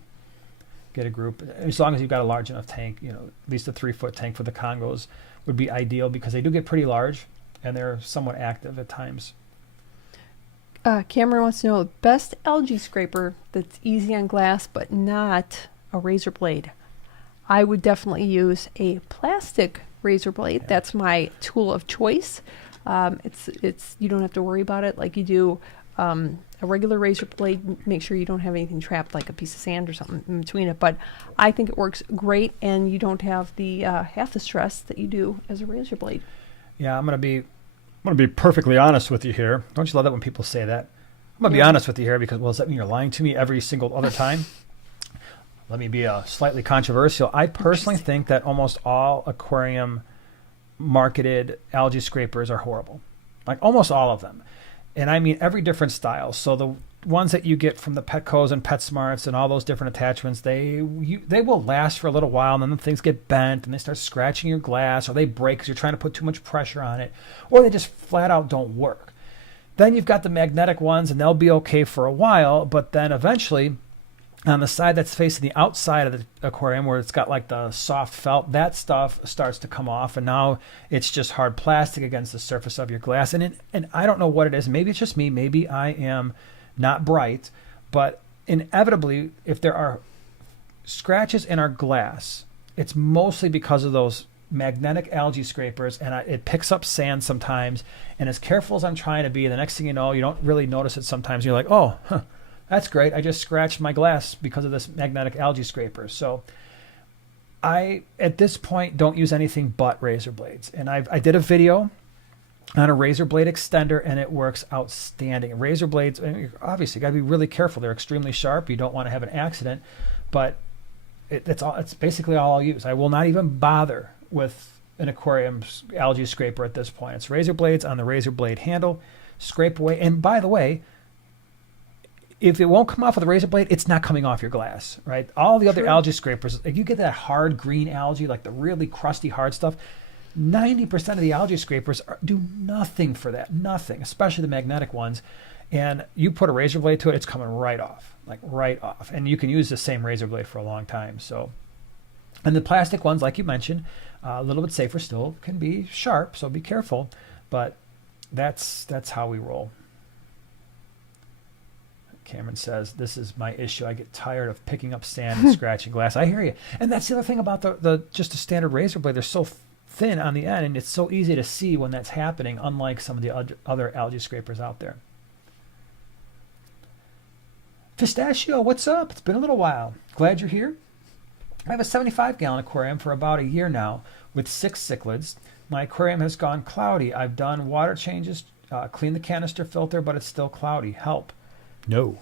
Get a group, as long as you've got a large enough tank, at least a 3-foot tank for the Congos would be ideal because they do get pretty large and they're somewhat active at times. Cameron wants to know best algae scraper that's easy on glass but not a razor blade. I would definitely use a plastic razor blade. Yeah. That's my tool of choice. It's you don't have to worry about it like you do a regular razor blade. Make sure you don't have anything trapped like a piece of sand or something in between it. But I think it works great, and you don't have the half the stress that you do as a razor blade. Yeah, I'm gonna be perfectly honest with you here. Don't you love that when people say that? I'm gonna be honest with you here because, well, does that mean you're lying to me every single other time? Let me be slightly controversial. I personally think that almost all aquarium marketed algae scrapers are horrible. Like almost all of them. And I mean every different style. So the ones that you get from the Petcos and PetSmarts and all those different attachments, they will last for a little while, and then things get bent and they start scratching your glass, or they break because you're trying to put too much pressure on it, or they just flat out don't work. Then you've got the magnetic ones, and they'll be okay for a while, but then eventually on the side that's facing the outside of the aquarium where it's got like the soft felt, that stuff starts to come off, and now it's just hard plastic against the surface of your glass. And I don't know what it is. Maybe it's just me. Maybe I am not bright, but inevitably, if there are scratches in our glass, it's mostly because of those magnetic algae scrapers, and it picks up sand sometimes. And as careful as I'm trying to be, the next thing you know, you don't really notice it sometimes. You're like, oh, that's great. I just scratched my glass because of this magnetic algae scraper. So I, at this point, don't use anything but razor blades. And I did a video on a razor blade extender, and it works outstanding. Razor blades, obviously, you got to be really careful. They're extremely sharp. You don't want to have an accident, but it's basically all I'll use. I will not even bother with an aquarium algae scraper at this point. It's razor blades on the razor blade handle, scrape away. And by the way, if it won't come off with a razor blade, it's not coming off your glass, right? All the other algae scrapers, if you get that hard green algae, like the really crusty hard stuff, 90% of the algae scrapers do nothing for that, nothing, especially the magnetic ones. And you put a razor blade to it, it's coming right off, like right off. And you can use the same razor blade for a long time. So, and the plastic ones, like you mentioned, a little bit safer still, can be sharp, so be careful. But that's how we roll. Cameron says, this is my issue. I get tired of picking up sand and scratching glass. I hear you. And that's the other thing about the just a standard razor blade. They're so thin on the end, and it's so easy to see when that's happening, unlike some of the other algae scrapers out there. Pistachio, what's up? It's been a little while. Glad you're here. I have a 75-gallon aquarium for about a year now with 6 cichlids. My aquarium has gone cloudy. I've done water changes, cleaned the canister filter, but it's still cloudy. Help. No.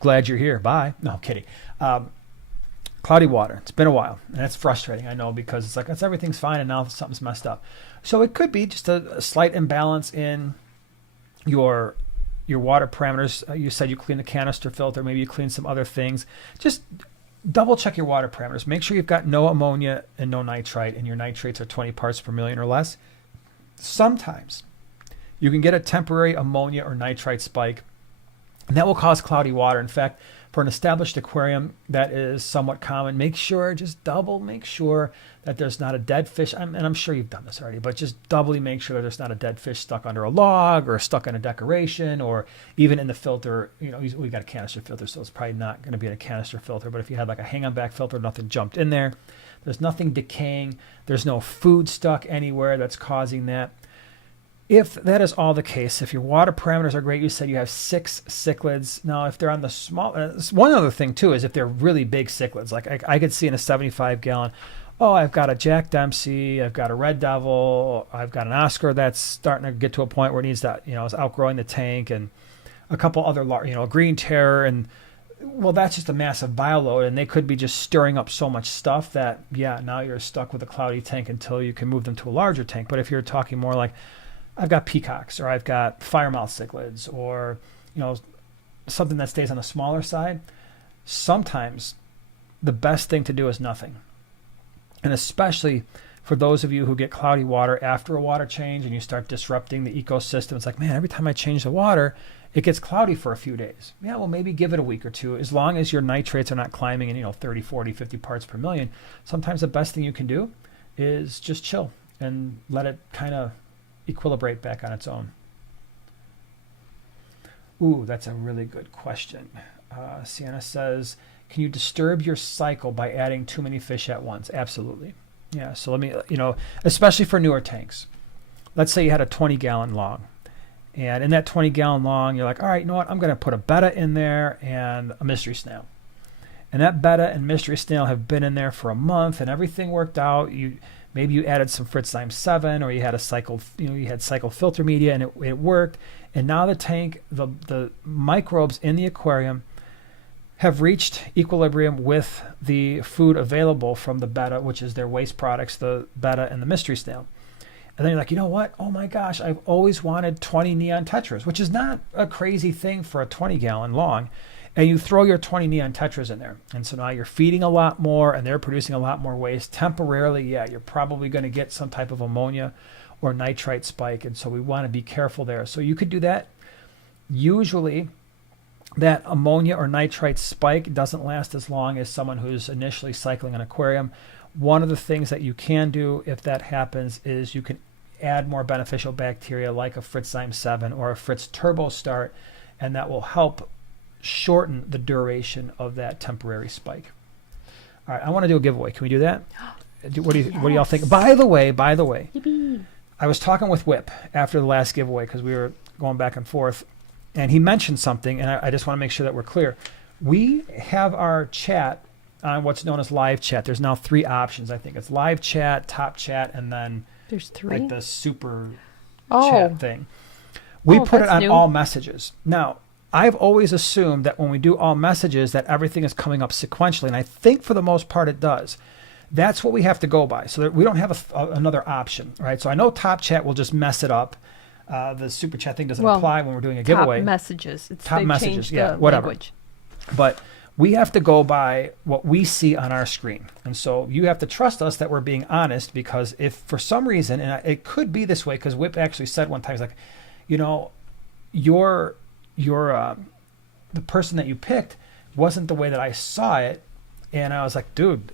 Glad you're here. Bye. No, I'm kidding. Cloudy water. It's been a while, and it's frustrating, I know, because it's like everything's fine and now something's messed up. So it could be just a slight imbalance in your water parameters. You said you clean the canister filter. Maybe you clean some other things. Just double check your water parameters. Make sure you've got no ammonia and no nitrite, and your nitrates are 20 parts per million or less. Sometimes you can get a temporary ammonia or nitrite spike, and that will cause cloudy water. In fact, for an established aquarium, that is somewhat common. Make sure that there's not a dead fish. And I'm sure you've done this already, but just doubly make sure that there's not a dead fish stuck under a log or stuck in a decoration or even in the filter. You know, we got a canister filter, so it's probably not going to be in a canister filter. But if you had like a hang on back filter, nothing jumped in there. There's nothing decaying. There's no food stuck anywhere that's causing that. If that is all the case, if your water parameters are great, you said you have 6 cichlids. Now, if they're on the small, one other thing too is if they're really big cichlids, like I could see in a 75-gallon, oh, I've got a Jack Dempsey, I've got a Red Devil, I've got an Oscar that's starting to get to a point where it needs to, is outgrowing the tank, and a couple other, a Green Terror, and well, that's just a massive bioload, and they could be just stirring up so much stuff that, yeah, now you're stuck with a cloudy tank until you can move them to a larger tank. But if you're talking more like, I've got peacocks, or I've got firemouth cichlids, or something that stays on the smaller side, sometimes the best thing to do is nothing. And especially for those of you who get cloudy water after a water change and you start disrupting the ecosystem, it's like, man, every time I change the water, it gets cloudy for a few days. Yeah, well, maybe give it a week or two. As long as your nitrates are not climbing in 30, 40, 50 parts per million, sometimes the best thing you can do is just chill and let it kind of equilibrate back on its own. Ooh, that's a really good question. Sienna says, can you disturb your cycle by adding too many fish at once? Absolutely. Yeah, so let me, especially for newer tanks. Let's say you had a 20-gallon long. And in that 20-gallon long, you're like, all right, you know what? I'm going to put a betta in there and a mystery snail. And that betta and mystery snail have been in there for a month, and everything worked out. Maybe you added some Fritzheim 7, or you had a cycle, you had cycle filter media, and it worked. And now the tank, the microbes in the aquarium have reached equilibrium with the food available from the betta, which is their waste products, the betta and the mystery snail. And then you're like, you know what? Oh my gosh, I've always wanted 20 neon tetras, which is not a crazy thing for a 20-gallon long. And you throw your 20 neon tetras in there. And so now you're feeding a lot more and they're producing a lot more waste. Temporarily, yeah, you're probably going to get some type of ammonia or nitrite spike. And so we want to be careful there. So you could do that. Usually that ammonia or nitrite spike doesn't last as long as someone who's initially cycling an aquarium. One of the things that you can do if that happens is you can add more beneficial bacteria like a Fritzheim 7 or a Fritz Turbo Start, and that will help shorten the duration of that temporary spike. All right, I want to do a giveaway. Can we do that? What do y'all think? By the way, Yippee. I was talking with Whip after the last giveaway because we were going back and forth, and he mentioned something, and I just want to make sure that we're clear. We have our chat on what's known as live chat. There's now 3 options. I think it's live chat, top chat, and then there's 3, like the super chat thing. We put it on new. all messages. Now, I've always assumed that when we do all messages that everything is coming up sequentially, and I think for the most part it does. That's what we have to go by, so that we don't have another option, right? So I know top chat will just mess it up. The super chat thing doesn't apply when we're doing a giveaway. Top messages. Top messages, yeah, whatever. Language. But we have to go by what we see on our screen. And so you have to trust us that we're being honest, because if for some reason, and it could be this way, because Whip actually said one time, he's like, your the person that you picked wasn't the way that I saw it. And I was like, dude,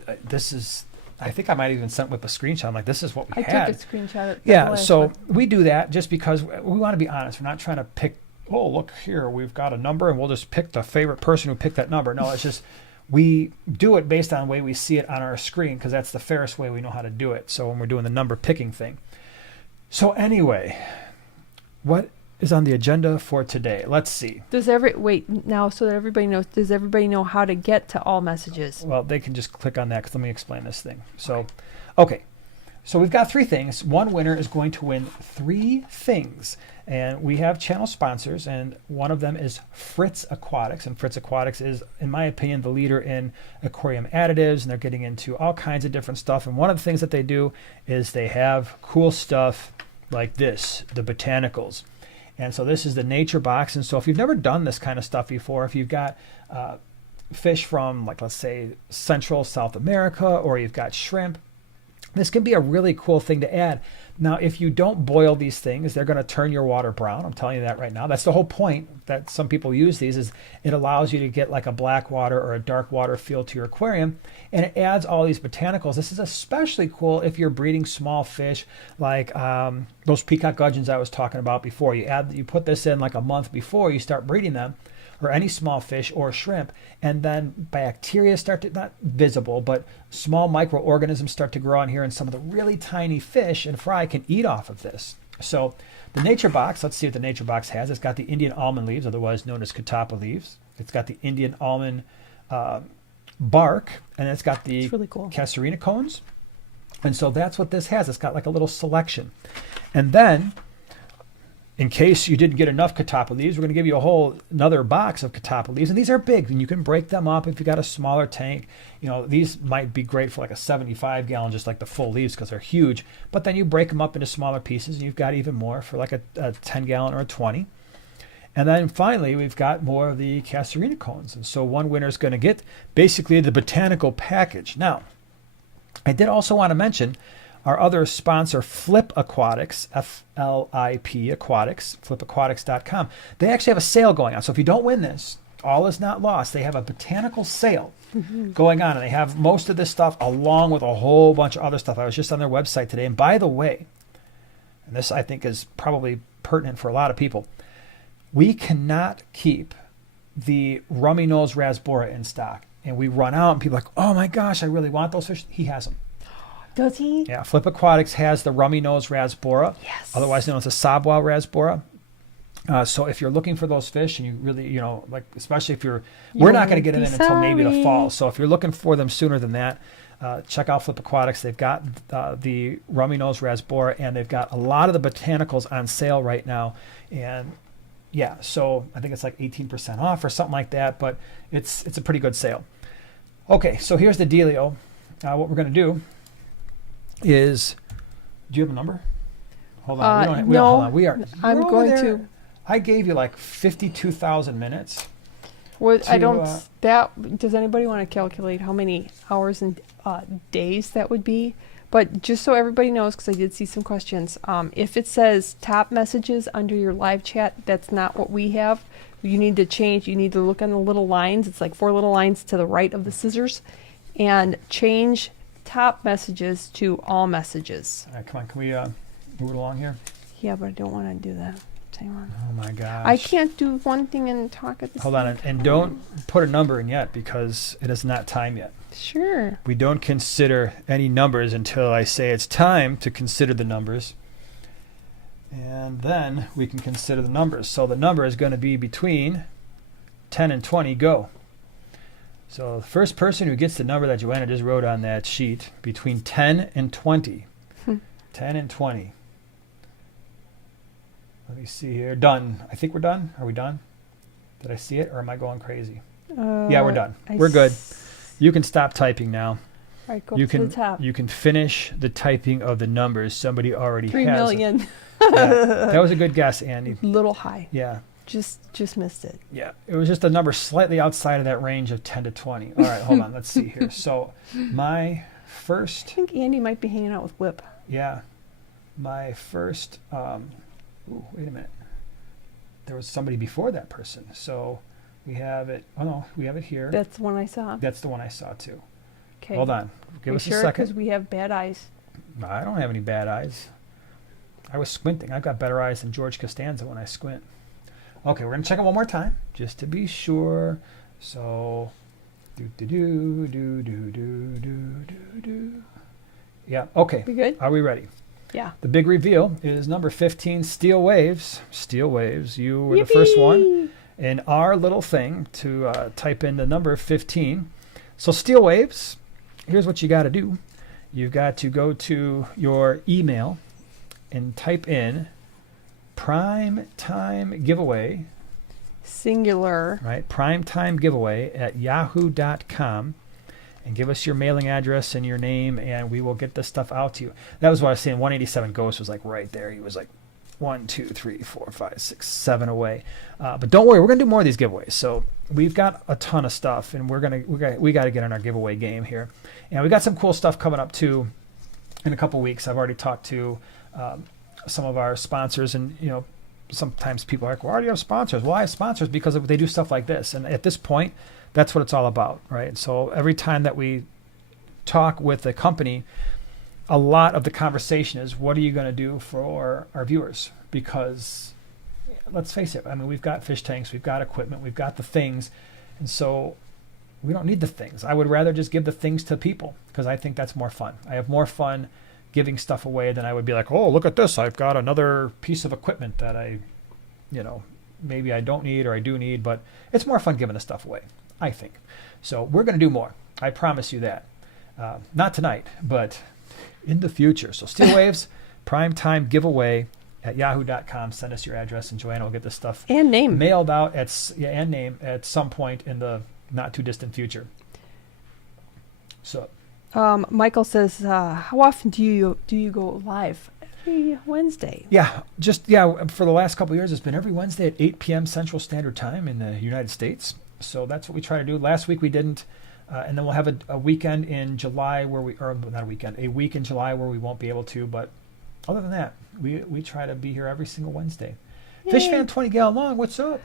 I think I might even sent Whip a screenshot. I'm like, this is what we had. I took a screenshot. Yeah, so we do that just because we want to be honest. We're not trying to pick, oh, look here, we've got a number and we'll just pick the favorite person who picked that number. No, it's just we do it based on the way we see it on our screen, because that's the fairest way we know how to do it. So when we're doing the number picking thing. So anyway, what is on the agenda for today? Let's see. So that everybody knows, does everybody know how to get to all messages? Well, they can just click on that, because let me explain this thing. So, okay. So we've got 3 things. One winner is going to win 3 things. And we have channel sponsors, and one of them is Fritz Aquatics. And Fritz Aquatics is, in my opinion, the leader in aquarium additives, and they're getting into all kinds of different stuff. And one of the things that they do is they have cool stuff like this, the botanicals. And so this is the nature box. And so if you've never done this kind of stuff before, if you've got fish from, like, let's say, Central South America, or you've got shrimp, This can be a really cool thing to add. Now, if you don't boil these things, they're going to turn your water brown. I'm telling you that right now. That's the whole point that some people use these, is it allows you to get like a black water or a dark water feel to your aquarium, and it adds all these botanicals. This is especially cool if you're breeding small fish, like those peacock gudgeons I was talking about before. You put this in like a month before you start breeding them, or any small fish or shrimp, and then bacteria start to, not visible, but small microorganisms start to grow on here, and some of the really tiny fish and fry can eat off of this. So the Nature Box, let's see what the Nature Box has. It's got the Indian almond leaves, otherwise known as catappa leaves. It's got the Indian almond bark, and it's got the really cool Casuarina cones. And so that's what this has. It's got like a little selection. And then, in case you didn't get enough catappa leaves, we're going to give you another box of catappa leaves. And these are big, and you can break them up if you got a smaller tank. You know, these might be great for like a 75 gallon, just like the full leaves, because they're huge. But then you break them up into smaller pieces, and you've got even more for like a 10 gallon or a 20. And then finally, we've got more of the Casuarina cones. And so one winner is going to get basically the botanical package. Now, I did also want to mention our other sponsor, Flip Aquatics, F-L-I-P Aquatics, flipaquatics.com. They actually have a sale going on. So if you don't win this, all is not lost. They have a botanical sale going on, and they have most of this stuff along with a whole bunch of other stuff. I was just on their website today. And by the way, and this I think is probably pertinent for a lot of people, we cannot keep the rummy nose rasbora in stock. And we run out, and people are like, oh my gosh, I really want those fish. He has them. Does he? Yeah, Flip Aquatics has the rummy nose rasbora, Yes. otherwise known as the sabwa rasbora. So if you're looking for those fish, and you really, like, especially if we're not going to get it in until maybe the fall. So if you're looking for them sooner than that, check out Flip Aquatics. They've got the rummy nose rasbora, and they've got a lot of the botanicals on sale right now. And yeah, so I think it's like 18% off or something like that, but it's a pretty good sale. Okay, so here's the dealio. What we're going to do is, do you have a number? Hold on. No, hold on. I'm you're going over there. to. I gave you like 52,000 minutes. I don't. Does anybody want to calculate how many hours and days that would be? But just so everybody knows, because I did see some questions, if it says top messages under your live chat, that's not what we have. You need to change. You need to look on the little lines. It's like 4 little lines to the right of the scissors, and change top messages to all messages. All right, come on. Can we move it along here? Yeah, but I don't want to do that. Hang on. Oh my gosh. I can't do one thing and talk at the Hold same on, time. and don't put a number in yet, because it is not time yet. Sure. We don't consider any numbers until I say it's time to consider the numbers. And then we can consider the numbers. So the number is going to be between 10 and 20. Go. So the first person who gets the number that Joanna just wrote on that sheet, between 10 and 20. 10 and 20. Let me see here. Done. I think we're done. Are we done? Did I see it, or am I going crazy? Yeah, we're done. We're good. You can stop typing now. All right, go You to can the top. you can finish the typing of the numbers. Somebody already 3 has million. it. Yeah, that was a good guess, Andy. Little high. Yeah. Just missed it. Yeah. It was just a number slightly outside of that range of 10 to 20. All right, hold on. Let's see here. So my I first, think Andy might be hanging out with Whip. yeah, my first, ooh, wait a minute. There was somebody before that person. So we have it, oh no, we have it here. That's the one I saw. That's the one I saw too. Okay. Hold on. Give us sure? a Because second. we have bad eyes. No, I don't have any bad eyes. I was squinting. I've got better eyes than George Costanza when I squint. Okay, we're going to check it one more time, just to be sure. So, do. Yeah, okay. We good? Are we ready? Yeah. The big reveal is number 15, Steel Waves. Steel Waves. You were the first one in our little thing to type in the number 15. So Steel Waves, here's what you got to do. You've got to go to your email and type in Prime Time Giveaway. Singular. Right, Prime Time Giveaway at yahoo.com, and give us your mailing address and your name, and we will get this stuff out to you. That was what I was saying. 187 Ghost was like right there. He was like 1, 2, 3, 4, 5, 6, 7 away. But don't worry, we're gonna do more of these giveaways. So we've got a ton of stuff, and we got to get on our giveaway game here. And we got some cool stuff coming up too. in a couple weeks. I've already talked to some of our sponsors, and sometimes people are like, why do you have sponsors? Well, I have sponsors because they do stuff like this. And at this point, that's what it's all about, right? And so every time that we talk with a company, a lot of the conversation is, what are you going to do for our viewers? Because let's face it, I mean, we've got fish tanks, we've got equipment, we've got the things. And so we don't need the things. I would rather just give the things to people because I think that's more fun. I have more fun giving stuff away than I would be like, oh, look at this. I've got another piece of equipment that I, maybe I don't need or I do need, but it's more fun giving the stuff away, I think. So we're going to do more. I promise you that. Not tonight, but in the future. So Steel Waves, primetime giveaway at yahoo.com. Send us your address and Joanna will get this stuff and name mailed out and name at some point in the not too distant future. So Michael says, how often do you go live? Every Wednesday. Yeah, for the last couple of years, it's been every Wednesday at 8 p.m. Central Standard Time in the United States. So that's what we try to do. Last week we didn't, and then we'll have a weekend in July where a week in July where we won't be able to. But other than that, we try to be here every single Wednesday. Yay. Fish fan 20 gallon long, what's up?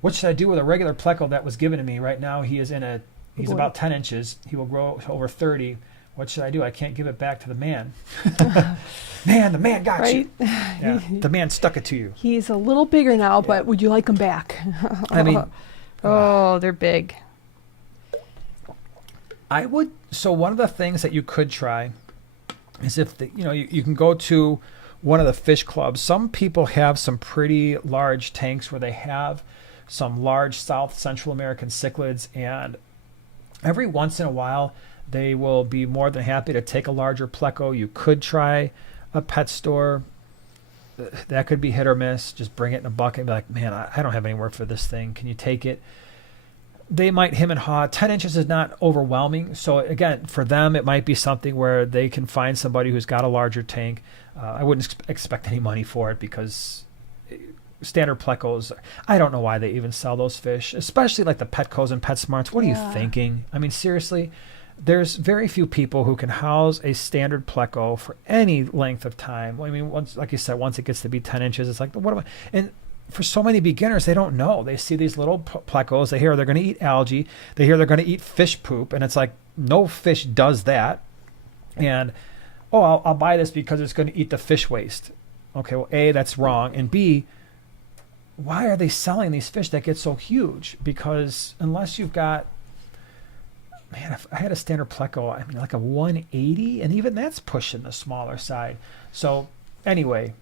What should I do with a regular pleco that was given to me? Right now he's about 10 inches. He will grow to over 30. What should I do? I can't give it back to the man. Man, the man got right? you. Yeah, the man stuck it to you. He's a little bigger now, but would you like him back? I mean, they're big. I would. So one of the things that you could try is if you can go to one of the fish clubs. Some people have some pretty large tanks where they have some large South Central American cichlids, and every once in a while they will be more than happy to take a larger pleco. You could try a pet store. That could be hit or miss. Just bring it in a bucket and be like, man, I don't have anywhere for this thing. Can you take it? They might hem and haw. 10 inches is not overwhelming. So again, for them, it might be something where they can find somebody who's got a larger tank. I wouldn't expect any money for it because standard plecos, I don't know why they even sell those fish, especially like the Petcos and PetSmarts. What are you thinking? I mean, seriously, there's very few people who can house a standard pleco for any length of time. I mean, like you said, once it gets to be 10 inches, it's like, what am I? And for so many beginners, they don't know. They see these little plecos. They hear they're going to eat algae. They hear they're going to eat fish poop. And it's like, no fish does that. And, I'll buy this because it's going to eat the fish waste. Okay, well, A, that's wrong. And B, why are they selling these fish that get so huge? Because unless you've got, man, if I had a standard pleco, I mean, like a 180, and even that's pushing the smaller side. So anyway,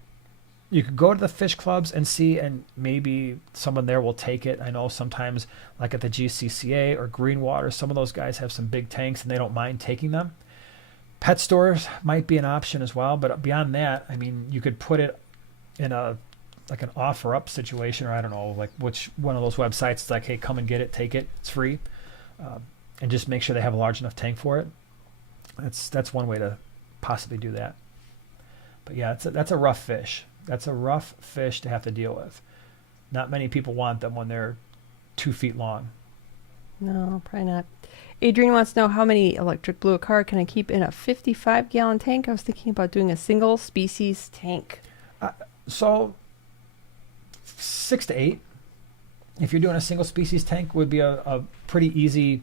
you could go to the fish clubs and see, and maybe someone there will take it. I know sometimes, like at the GCCA or Greenwater, some of those guys have some big tanks and they don't mind taking them. Pet stores might be an option as well, but beyond that, I mean, you could put it in like an offer up situation, or I don't know, like which one of those websites is like, hey, come and get it, take it, it's free, and just make sure they have a large enough tank for it. That's one way to possibly do that. But yeah, that's a rough fish. That's a rough fish to have to deal with. Not many people want them when they're 2 feet long. No, probably not. Adrian wants to know, how many electric blue Acara can I keep in a 55-gallon tank? I was thinking about doing a single species tank. So 6 to 8. If you're doing a single species tank, would be a pretty easy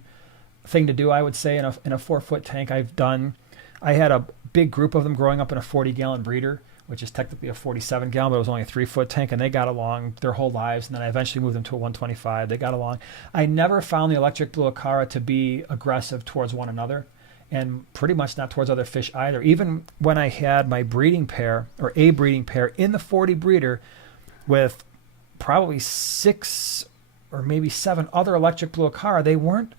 thing to do, I would say, in a 4-foot tank. I had a big group of them growing up in a 40-gallon breeder, which is technically a 47-gallon, but it was only a 3-foot tank, and they got along their whole lives. And then I eventually moved them to a 125. They got along. I never found the electric blue Acara to be aggressive towards one another, and pretty much not towards other fish either. Even when I had my breeding pair, or a breeding pair, in the 40 breeder with probably 6 or maybe 7 other electric blue Acara, they weren't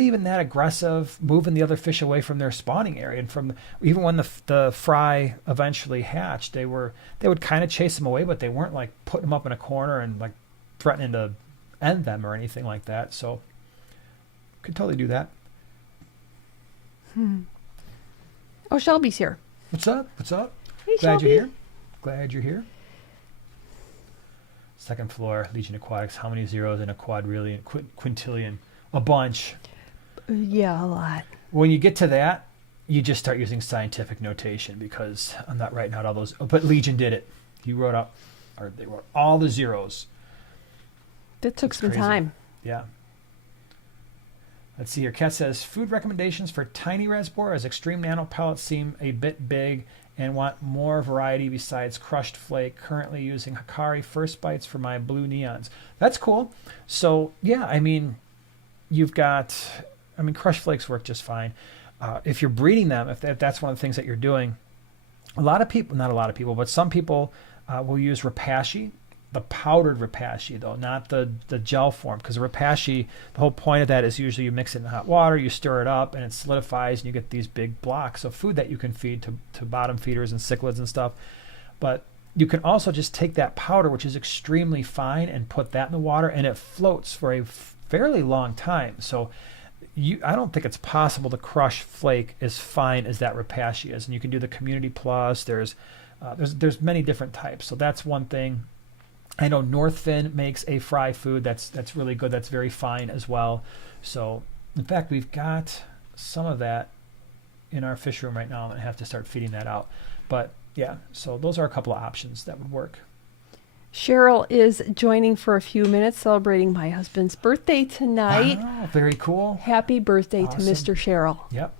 even that aggressive, moving the other fish away from their spawning area. And even when the fry eventually hatched, they would kind of chase them away, but they weren't like putting them up in a corner and like threatening to end them or anything like that. So could totally do that. Oh, Shelby's here. What's up? Hey, Glad Shelby. you're here. Second floor, Legion Aquatics. How many zeros in a quadrillion, quintillion? A bunch. Yeah, a lot. When you get to that, you just start using scientific notation because I'm not writing out all those. Oh, but Legion did it. He wrote up, or they wrote all the zeros. That took It's some crazy. time. Yeah. Let's see here. Kat says, food recommendations for tiny reservoir as extreme nano pellets seem a bit big and want more variety besides crushed flake. Currently using Acara first bites for my blue neons. That's cool. So, yeah, I mean, crushed flakes work just fine. If you're breeding them, if that's one of the things that you're doing, not a lot of people, but some people will use Repashy, the powdered Repashy though, not the gel form, because Repashy, the whole point of that is usually you mix it in hot water, you stir it up, and it solidifies, and you get these big blocks of food that you can feed to bottom feeders and cichlids and stuff. But you can also just take that powder, which is extremely fine, and put that in the water, and it floats for a fairly long time. So I don't think it's possible to crush flake as fine as that Repashy is. And you can do the Community Plus. There's many different types. So that's one thing. I know Northfin makes a fry food that's really good. That's very fine as well. So, in fact, we've got some of that in our fish room right now. I'm going to have to start feeding that out. But, yeah, so those are a couple of options that would work. Cheryl is joining for a few minutes, celebrating my husband's birthday tonight. Wow, very cool. Happy birthday Awesome. to Mr. Cheryl. Yep,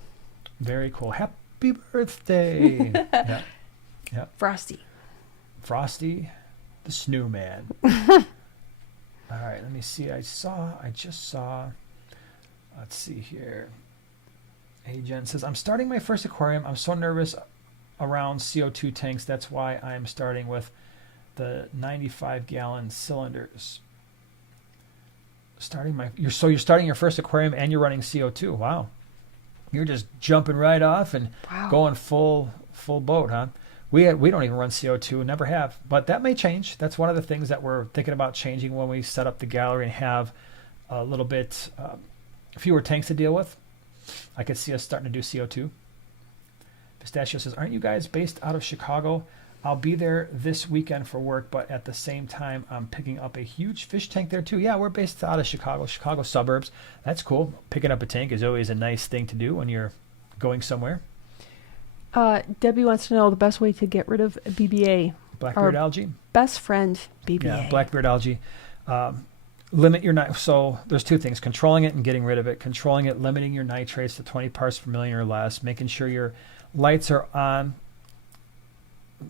very cool. Happy birthday. Yep. Frosty, the snowman. All right, let me see. I just saw, let's see here. Hey, Jen says, I'm starting my first aquarium. I'm so nervous around CO2 tanks. That's why I'm starting with the 95-gallon cylinders. You're starting your first aquarium and you're running CO2. Wow. You're just jumping right off and going full boat, huh? We don't even run CO2, never have, but that may change. That's one of the things that we're thinking about changing when we set up the gallery and have a little bit fewer tanks to deal with. I could see us starting to do CO2. Pistachio says, aren't you guys based out of Chicago? I'll be there this weekend for work, but at the same time, I'm picking up a huge fish tank there too. Yeah, we're based out of Chicago suburbs. That's cool. Picking up a tank is always a nice thing to do when you're going somewhere. Debbie wants to know the best way to get rid of BBA. Blackbeard algae. Best friend, BBA. Yeah, Blackbeard algae. Limit your so there's two things: controlling it and getting rid of it. Controlling it, limiting your nitrates to 20 parts per million or less, making sure your lights are on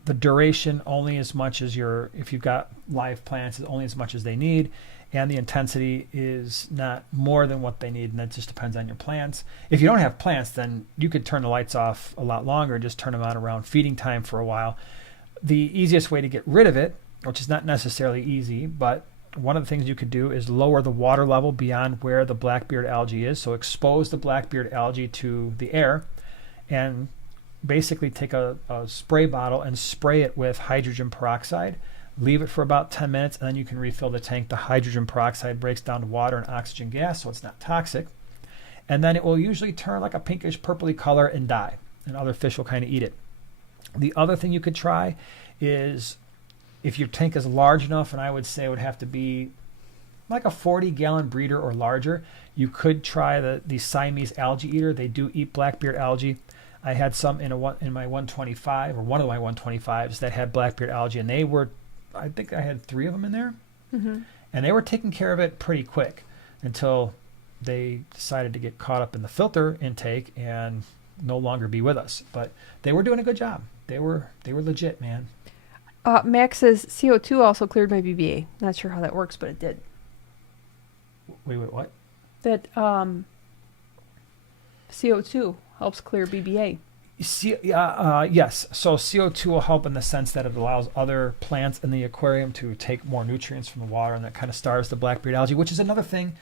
the duration only as much as if you've got live plants, is only as much as they need, and the intensity is not more than what they need, and that just depends on your plants. If you don't have plants, then you could turn the lights off a lot longer, just turn them on around feeding time for a while. The easiest way to get rid of it, which is not necessarily easy, but one of the things you could do is lower the water level beyond where the Blackbeard algae is. So expose the Blackbeard algae to the air and basically take a spray bottle and spray it with hydrogen peroxide. Leave it for about 10 minutes, and then you can refill the tank. The hydrogen peroxide breaks down to water and oxygen gas, so it's not toxic. And then it will usually turn like a pinkish purpley color and die, and other fish will kind of eat it. The other thing you could try is, if your tank is large enough, and I would say it would have to be like a 40-gallon breeder or larger, you could try the Siamese algae eater. They do eat Blackbeard algae. I had some in my 125, or one of my 125s that had Blackbeard algae, and I think I had 3 of them in there, and they were taking care of it pretty quick until they decided to get caught up in the filter intake and no longer be with us. But they were doing a good job. They were legit, man. Max says CO2 also cleared my BBA. Not sure how that works, but it did. Wait, what? That CO2 helps clear BBA. Yes. So CO2 will help in the sense that it allows other plants in the aquarium to take more nutrients from the water, and that kind of starves the Blackbeard algae, which is another thing.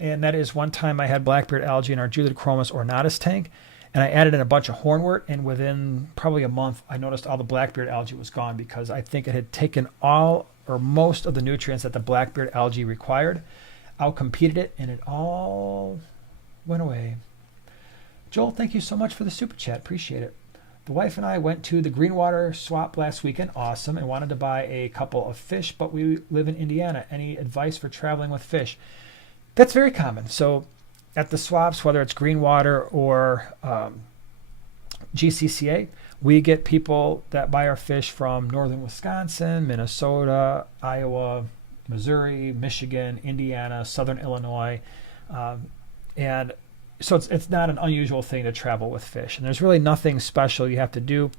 And that is, one time I had Blackbeard algae in our Juliochromis ornatus tank, and I added in a bunch of hornwort, and within probably a month, I noticed all the Blackbeard algae was gone, because I think it had taken all or most of the nutrients that the Blackbeard algae required, outcompeted it, and it all went away. Joel, thank you so much for the super chat. Appreciate it. The wife and I went to the Greenwater swap last weekend. Awesome. And wanted to buy a couple of fish, but we live in Indiana. Any advice for traveling with fish? That's very common. So at the swaps, whether it's Greenwater or GCCA, we get people that buy our fish from northern Wisconsin, Minnesota, Iowa, Missouri, Michigan, Indiana, southern Illinois. And so it's not an unusual thing to travel with fish. And there's really nothing special you have to do.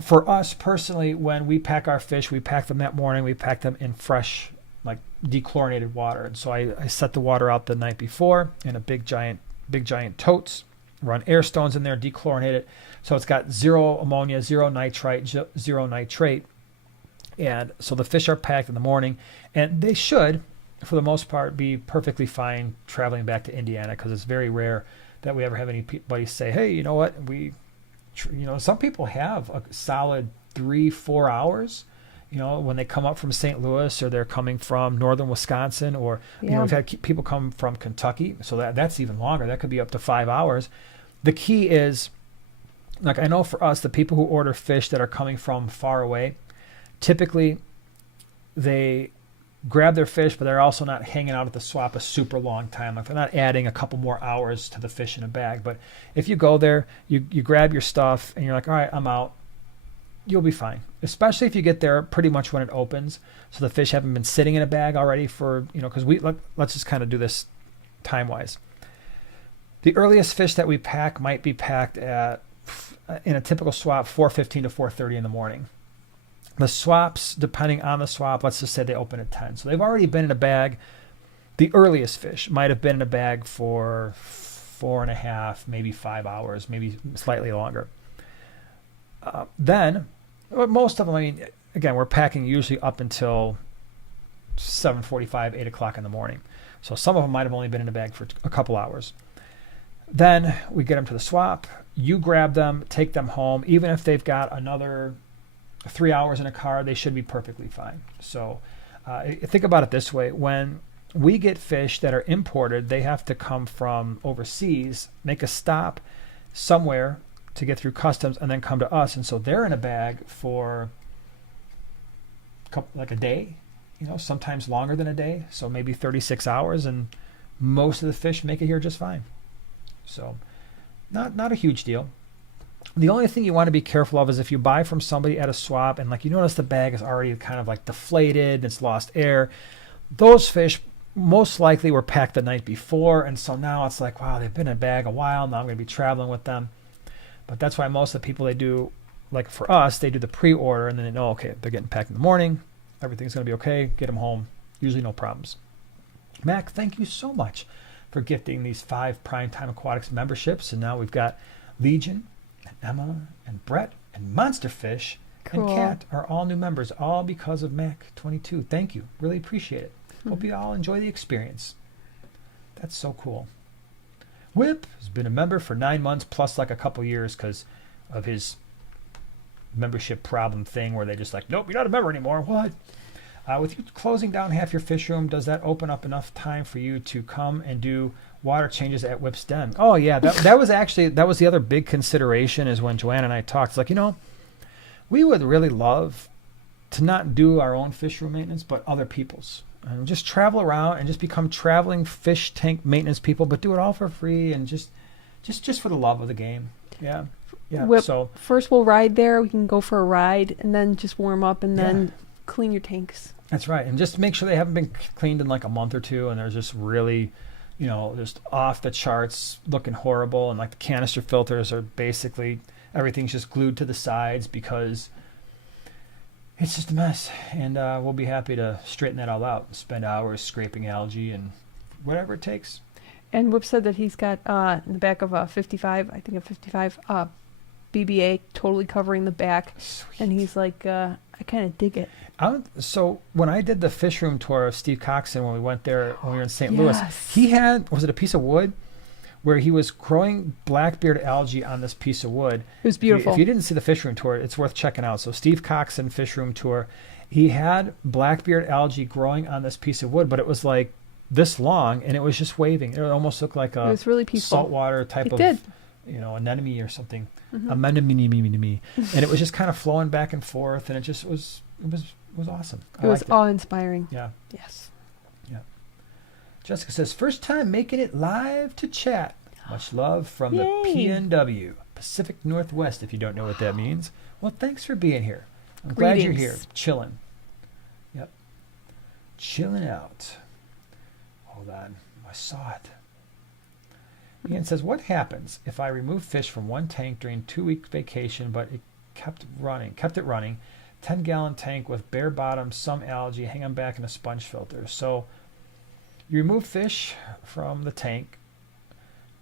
For us personally, when we pack our fish, we pack them that morning. We pack them in fresh, like dechlorinated water. And so I set the water out the night before in a big giant totes, run air stones in there, dechlorinate it. So it's got 0 ammonia, 0 nitrite, 0 nitrate. And so the fish are packed in the morning, and they should, for the most part, be perfectly fine traveling back to Indiana, because it's very rare that we ever have anybody say, hey, you know what, some people have a solid 3-4 hours, when they come up from St. Louis, or they're coming from northern Wisconsin, or we've had people come from Kentucky, so that's even longer. That could be up to 5 hours. The key is, like, I know for us, the people who order fish that are coming from far away, typically they grab their fish, but they're also not hanging out at the swap a super long time. Like, they're not adding a couple more hours to the fish in a bag. But if you go there, you grab your stuff, and you're like, all right, I'm out, you'll be fine. Especially if you get there pretty much when it opens, so the fish haven't been sitting in a bag already for, because let's just kind of do this time-wise. The earliest fish that we pack might be packed at, in a typical swap, 4:15 to 4:30 in the morning. The swaps, depending on the swap, let's just say they open at 10. So they've already been in a bag. The earliest fish might have been in a bag for 4.5, maybe 5 hours, maybe slightly longer. Then, most of them, again, we're packing usually up until 7:45, 8 o'clock in the morning. So some of them might have only been in a bag for a couple hours. Then we get them to the swap. You grab them, take them home. Even if they've got another 3 hours in a car, they should be perfectly fine. So think about it this way. When we get fish that are imported, they have to come from overseas, make a stop somewhere to get through customs, and then come to us. And so they're in a bag for like a day, sometimes longer than a day. So maybe 36 hours, and most of the fish make it here just fine. So not a huge deal. The only thing you want to be careful of is if you buy from somebody at a swap and you notice the bag is already kind of deflated, it's lost air. Those fish most likely were packed the night before, and so now it's like, wow, they've been in a bag a while, now I'm going to be traveling with them. But that's why most of the people, they do, like for us, they do the pre-order, and then they know, okay, they're getting packed in the morning, everything's going to be okay, get them home, usually no problems. Mac, thank you so much for gifting these 5 Primetime Aquatics memberships, and now we've got Legion, Emma, and Brett, and Monsterfish, and Kat are all new members, all because of Mac22. Thank you. Really appreciate it. Hope you all enjoy the experience. That's so cool. Whip has been a member for 9 months, plus a couple years because of his membership problem thing where they just nope, you're not a member anymore. What? With you closing down half your fish room, does that open up enough time for you to come and do water changes at Whip's Den? Oh yeah, that was the other big consideration, is when Joanna and I talked. It's we would really love to not do our own fish room maintenance, but other people's. And just travel around and just become traveling fish tank maintenance people, but do it all for free and just for the love of the game. Yeah. Whip, so first we'll ride there. We can go for a ride and then just warm up and then clean your tanks. That's right. And just make sure they haven't been cleaned in a month or two, and they're just really, just off the charts, looking horrible. And the canister filters are basically, everything's just glued to the sides because it's just a mess. And we'll be happy to straighten that all out, spend hours scraping algae and whatever it takes. And Whip said that he's got in the back of a 55, BBA totally covering the back. Sweet. And he's like, I kind of dig it. So when I did the fish room tour of Steve Coxon, when we went there, when we were in St. Louis, he had, was it a piece of wood where he was growing Blackbeard algae on this piece of wood. It was beautiful. If you didn't see the fish room tour, it's worth checking out. So Steve Coxon fish room tour, he had Blackbeard algae growing on this piece of wood, but it was this long, and it was just waving. It almost looked like a, it was really peaceful, saltwater type of, anemone or something. Mm-hmm. Anemone. And it was just kind of flowing back and forth, and it just was awesome. It was awe-inspiring. Yeah. Yes. Yeah. Jessica says, first time making it live to chat. Much love from the PNW. Pacific Northwest, if you don't know what that means. Well, thanks for being here. I'm glad you're here. Chilling. Yep. Chilling out. Hold on. I saw it. Ian says, what happens if I remove fish from one tank during 2-week vacation, but it kept it running, 10-gallon tank with bare bottom, some algae, hang them back in a sponge filter. So you remove fish from the tank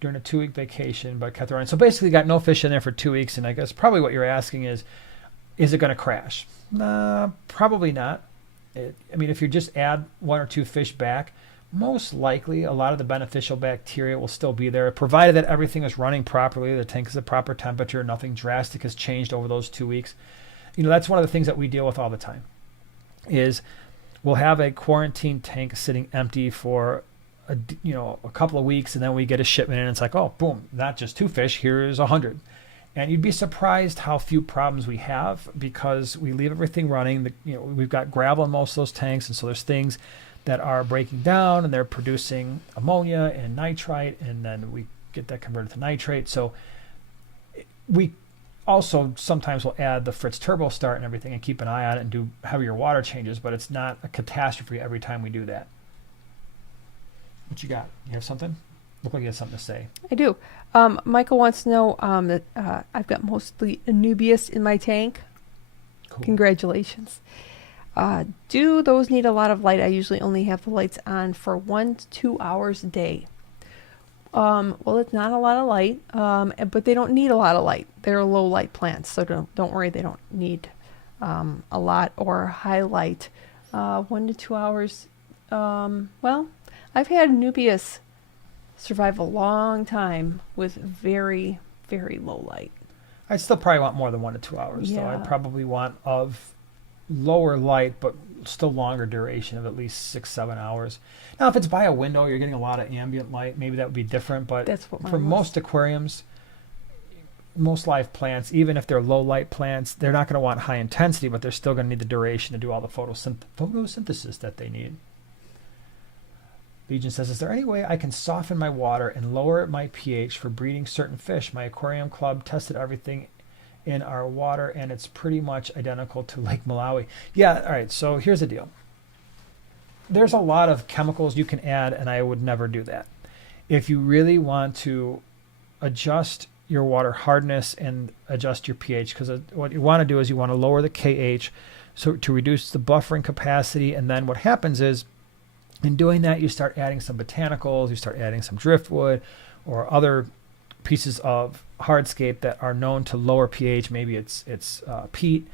during a 2-week vacation, but kept it running. So basically you got no fish in there for 2 weeks, and I guess probably what you're asking is it going to crash? Nah, probably not. I mean, if you just add 1 or 2 fish back, most likely a lot of the beneficial bacteria will still be there, provided that everything is running properly, the tank is at proper temperature, nothing drastic has changed over those 2 weeks. That's one of the things that we deal with all the time, is we'll have a quarantine tank sitting empty for a couple of weeks, and then we get a shipment and it's like, oh, boom, not just 2 fish, here's 100. And you'd be surprised how few problems we have because we leave everything running. We've got gravel in most of those tanks, and so there's things that are breaking down and they're producing ammonia and nitrite, and then we get that converted to nitrate. So we also sometimes will add the Fritz turbo start and everything and keep an eye on it and do heavier water changes, but it's not a catastrophe every time we do that. What you got? You have something? Look like you have something to say. I do. Michael wants to know that I've got mostly Anubias in my tank. Cool. Congratulations. Do those need a lot of light? I usually only have the lights on for 1 to 2 hours a day. Well, it's not a lot of light, but they don't need a lot of light. They're low light plants, so don't worry. They don't need a lot or high light. 1 to 2 hours. Well, I've had Anubias survive a long time with very, very low light. I'd still probably want more than 1 to 2 hours. Yeah. So I'd probably want of lower light, but still longer duration of at least 6-7 hours. Now, if it's by a window, you're getting a lot of ambient light. Maybe that would be different. But that's what for most aquariums, most live plants, even if they're low light plants, they're not going to want high intensity, but they're still going to need the duration to do all the photosynthesis that they need. Legion says, is there any way I can soften my water and lower my pH for breeding certain fish? My aquarium club tested everything in our water, and it's pretty much identical to Lake Malawi. Yeah, all right, so here's the deal. There's a lot of chemicals you can add, and I would never do that. If you really want to adjust your water hardness and adjust your pH, because what you want to do is you want to lower the KH so to reduce the buffering capacity, and then what happens is in doing that, you start adding some botanicals, you start adding some driftwood or other pieces of hardscape that are known to lower pH. Maybe it's peat.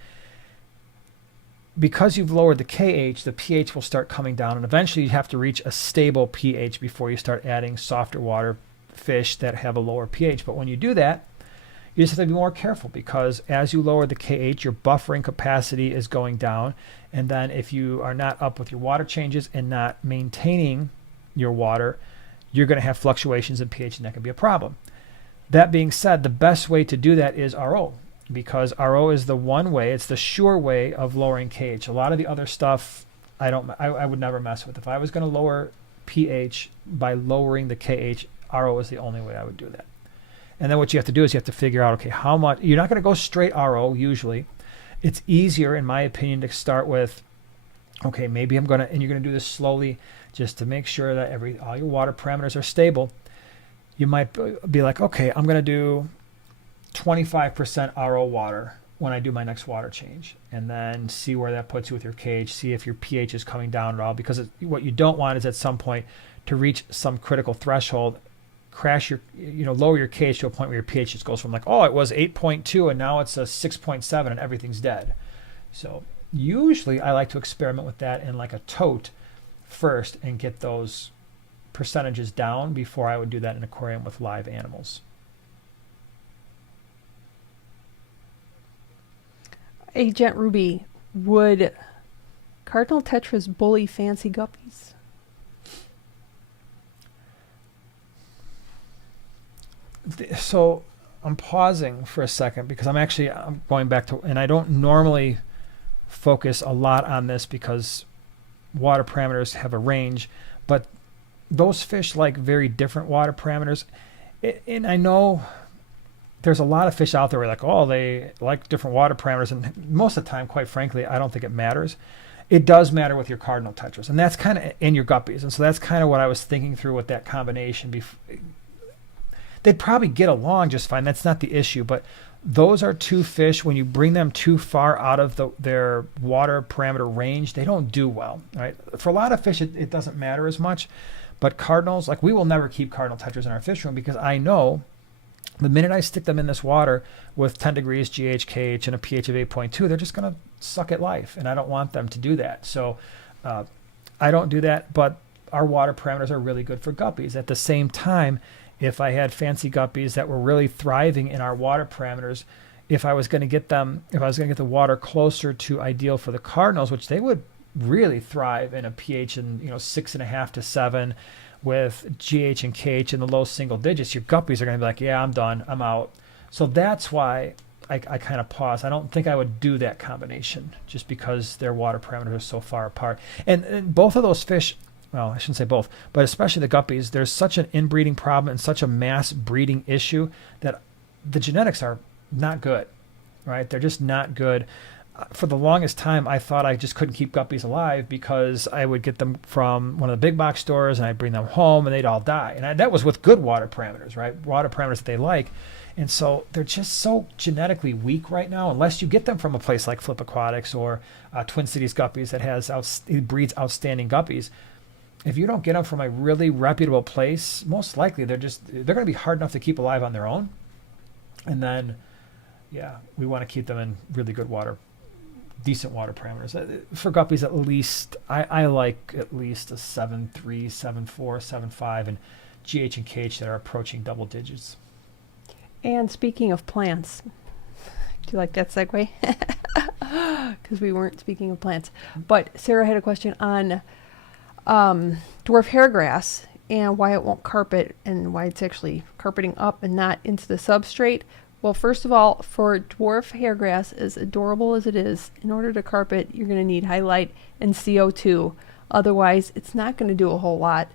Because you've lowered the KH, the pH will start coming down, and eventually you have to reach a stable pH before you start adding softer water fish that have a lower pH. But when you do that, you just have to be more careful, because as you lower the KH, your buffering capacity is going down. And then if you are not up with your water changes and not maintaining your water, you're going to have fluctuations in pH, and that can be a problem. That being said, the best way to do that is RO, because RO is the one way, it's the sure way of lowering KH. A lot of the other stuff I would never mess with. If I was going to lower pH by lowering the KH, RO is the only way I would do that. And then what you have to do is you have to figure out, okay, how much. You're not going to go straight RO usually. It's easier, in my opinion, to start with, okay, maybe I'm going to, and you're going to do this slowly just to make sure that all your water parameters are stable. You might be like, okay, I'm going to do 25% RO water when I do my next water change, and then see where that puts you with your KH, see if your pH is coming down at all, because what you don't want is at some point to reach some critical threshold, lower your KH to a point where your pH just goes from like, oh, it was 8.2 and now it's a 6.7 and everything's dead. So usually I like to experiment with that in like a tote first and get those percentages down before I would do that in an aquarium with live animals. Agent Ruby, would cardinal tetras bully fancy guppies? So I'm pausing for a second because I'm going back to, and I don't normally focus a lot on this because water parameters have a range, but those fish like very different water parameters. And I know there's a lot of fish out there where like, oh, they like different water parameters. And most of the time, quite frankly, I don't think it matters. It does matter with your cardinal tetras. And that's kind of in your guppies. And so that's kind of what I was thinking through with that combination. They'd probably get along just fine. That's not the issue. But those are two fish, when you bring them too far out of their water parameter range, they don't do well. Right? For a lot of fish, it doesn't matter as much. But cardinals, like we will never keep cardinal tetras in our fish room because I know the minute I stick them in this water with 10 degrees GHKH and a pH of 8.2, they're just going to suck at life. And I don't want them to do that. So I don't do that. But our water parameters are really good for guppies. At the same time, if I had fancy guppies that were really thriving in our water parameters, if I was going to get the water closer to ideal for the cardinals, which they would really thrive in a pH in 6.5 to 7 with GH and KH in the low single digits, your guppies are going to be like, yeah, I'm done, I'm out. So that's why I kind of pause. I don't think I would do that combination just because their water parameters are so far apart. And both of those fish, well, I shouldn't say both, but especially the guppies, there's such an inbreeding problem and such a mass breeding issue that the genetics are not good, right? They're just not good. For the longest time, I thought I just couldn't keep guppies alive because I would get them from one of the big box stores and I'd bring them home and they'd all die. And that was with good water parameters, right? Water parameters that they like. And so they're just so genetically weak right now, unless you get them from a place like Flip Aquatics or Twin Cities Guppies that breeds outstanding guppies. If you don't get them from a really reputable place, most likely they're going to be hard enough to keep alive on their own. And then, yeah, we want to keep them in really good water, decent water parameters. For guppies, at least, I like at least a 7.3, 7.4, 7.5, and GH and KH that are approaching double digits. And speaking of plants, do you like that segue? Because we weren't speaking of plants. But Sarah had a question on dwarf hairgrass and why it won't carpet and why it's actually carpeting up and not into the substrate. Well, first of all, for dwarf hairgrass, as adorable as it is, in order to carpet, you're going to need highlight and CO2. Otherwise, it's not going to do a whole lot.